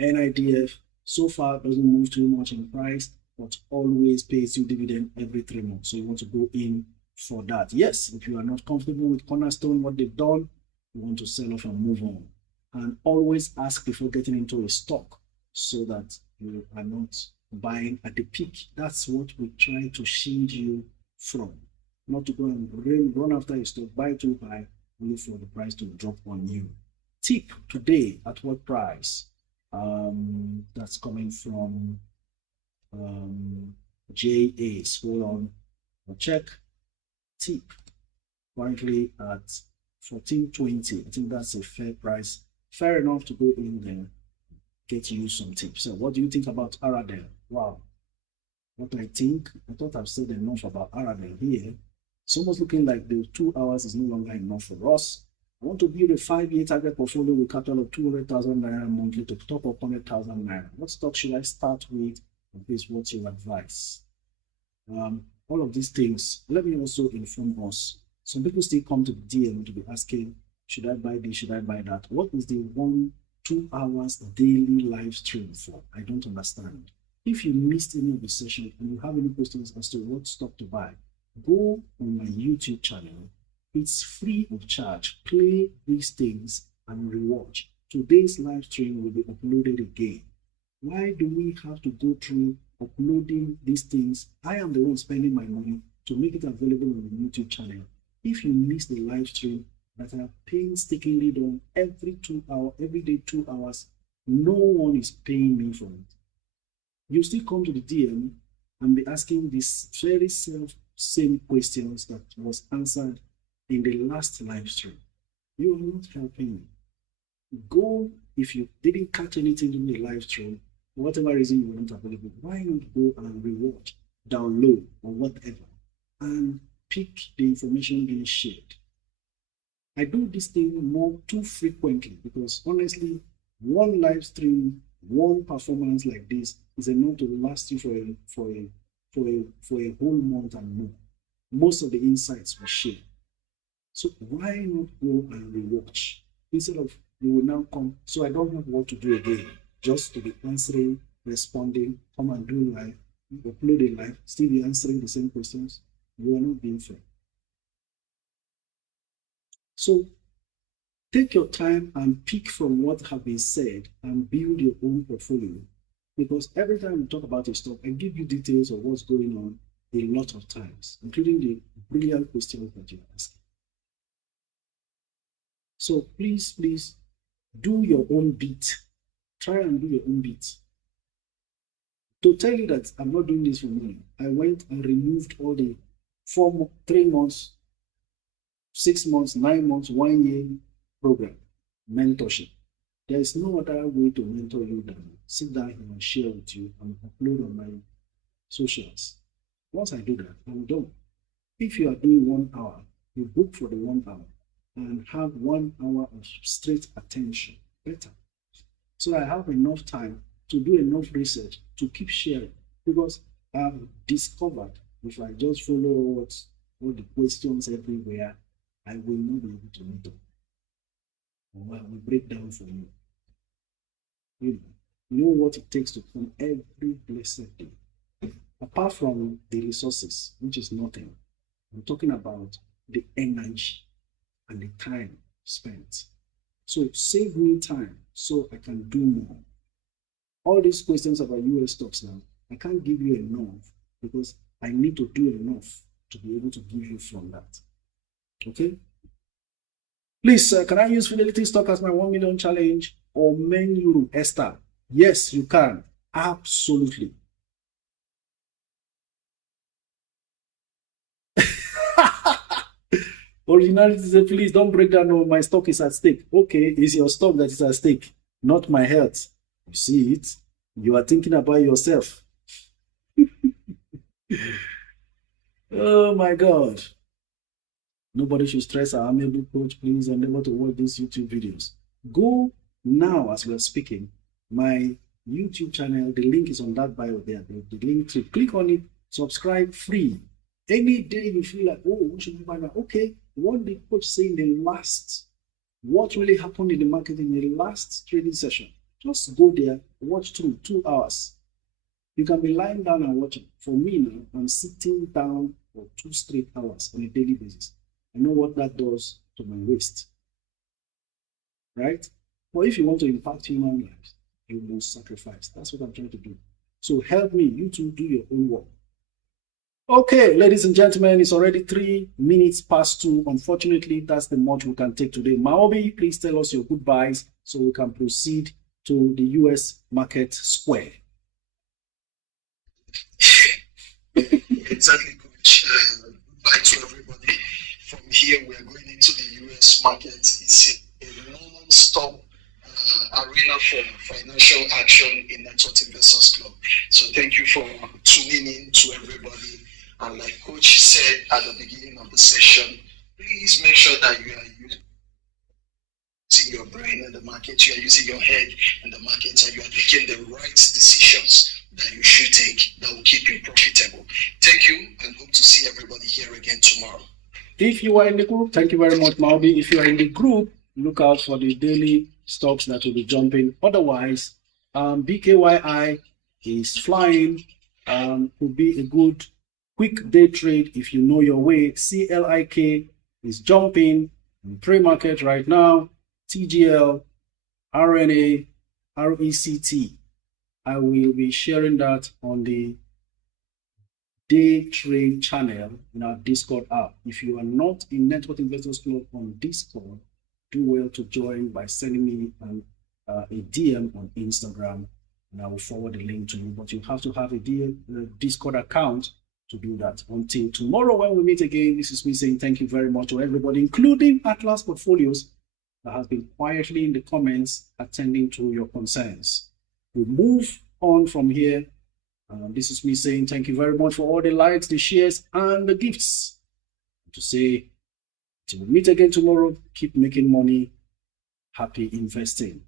NIDF so far doesn't move too much in price, but always pays you dividend every 3 months. So you want to go in for that. Yes, if you are not comfortable with Cornerstone, what they've done, you want to sell off and move on. And always ask before getting into a stock so that you are not buying at the peak. That's what we try to shield you from. Not to go and run after a stock, buy too high, only for the price to drop on you. Tip today at what price? That's coming from JA. Hold on, I'll check. Tip currently at 14.20. I think that's a fair price. Fair enough to go in there, get you some tips. So what do you think about Aradel? Wow. What I think, I thought I've said enough about Aradel here. It's almost looking like the 2 hours is no longer enough for us. I want to build a 5-year target portfolio with capital of 200,000 naira monthly to top up 100,000 naira. What stock should I start with? And please, what's your advice? All of these things, let me also inform us. Some people still come to the DM to be asking, should I buy this? Should I buy that? What is the 1-2 hours daily live stream for? I don't understand. If you missed any of the session and you have any questions as to what stock to buy, go on my YouTube channel. It's free of charge. Play these things and rewatch. Today's live stream will be uploaded again. Why do we have to go through uploading these things? I am the one spending my money to make it available on the YouTube channel. If you miss the live stream that I have painstakingly done every 2 hours, every day 2 hours, no one is paying me for it. You still come to the DM and be asking these very same questions that was answered in the last live stream. You are not helping me. Go, if you didn't catch anything in the live stream, for whatever reason you weren't available, why not go and rewatch, download, or whatever, and pick the information being shared. I do this thing more too frequently because honestly, one live stream, one performance like this is enough to last you for a whole month and more. Most of the insights we share. So why not go and rewatch instead of you will now come? So I don't have what to do again, just to be answering, responding, come and do live, upload a live, still be answering the same questions. You are not being fair. So take your time and pick from what have been said and build your own portfolio. Because every time we talk about a stock, I give you details of what's going on a lot of times, including the brilliant questions that you're asking. So please do your own bit. Try and do your own bit. to tell you that I'm not doing this for money, I went and removed all the 3 months, 6 months, 9 months, 1 year program, mentorship. There is no other way to mentor you than sit down here and share with you and upload on my socials. Once I do that, I'm done. If you are doing 1 hour, you book for the 1 hour and have 1 hour of straight attention. Better. So I have enough time to do enough research to keep sharing, because I've discovered if I just follow all the questions everywhere, I will not be able to meet up. Or I will break down for you. You know what it takes to come every blessed day. Apart from the resources, which is nothing, I'm talking about the energy and the time spent. So save me time so I can do more. All these questions about US stocks now, I can't give you enough because I need to do enough to be able to give you from that. Okay? Please, can I use Fidelity stock as my 1 million challenge or main euro, Esther? Yes, you can. Absolutely. Originality said, please don't break down. No, my stock is at stake. Okay, it's your stock that is at stake, not my health. You see it? You are thinking about yourself. Oh my God. Nobody should stress our amiable coach. Please endeavor to watch these YouTube videos. Go now as we are speaking. My YouTube channel, the link is on that bio there. The link to click on it, subscribe free. Any day you feel like, oh, we should buy that. Okay, what did coach say in the last? What really happened in the market in the last trading session? Just go there, watch through 2 hours. You can be lying down and watching. For me now, I'm sitting down for 2 straight hours on a daily basis. I know what that does to my waist. Right? But if you want to impact human lives, you must sacrifice. That's what I'm trying to do. So help me, you two do your own work. Okay, ladies and gentlemen, it's already 3 minutes past 2. Unfortunately, that's the much we can take today. Maobi, please tell us your goodbyes so we can proceed to the US market square. Exactly, coach. Goodbye to everybody. From here, we are going into the US market. It's a non-stop arena for financial action in Network Investors Club. So thank you for tuning in to everybody. And like coach said at the beginning of the session, please make sure that you are using your brain in the market, you are using your head in the market, and you are taking the right decisions that you should take that will keep you profitable. Thank you, and hope to see everybody here again tomorrow. If you are in the group, thank you very much, Maobi. If you are in the group, look out for the daily stocks that will be jumping. Otherwise, BKYI is flying. Could be a good quick day trade if you know your way. CLIK is jumping in pre-market right now. TGL, RNA, RECT. I will be sharing that on the day trade channel in our Discord app. If you are not in Network Investors Club on Discord, do well to join by sending me a DM on Instagram, and I will forward the link to you. But you have to have a Discord account to do that. Until tomorrow when we meet again, this is me saying thank you very much to everybody, including Atlas Portfolios, that has been quietly in the comments attending to your concerns. We move on from here. This is me saying thank you very much for all the likes, the shares, and the gifts. To say, till we meet again tomorrow, keep making money, happy investing.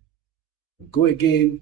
Go again.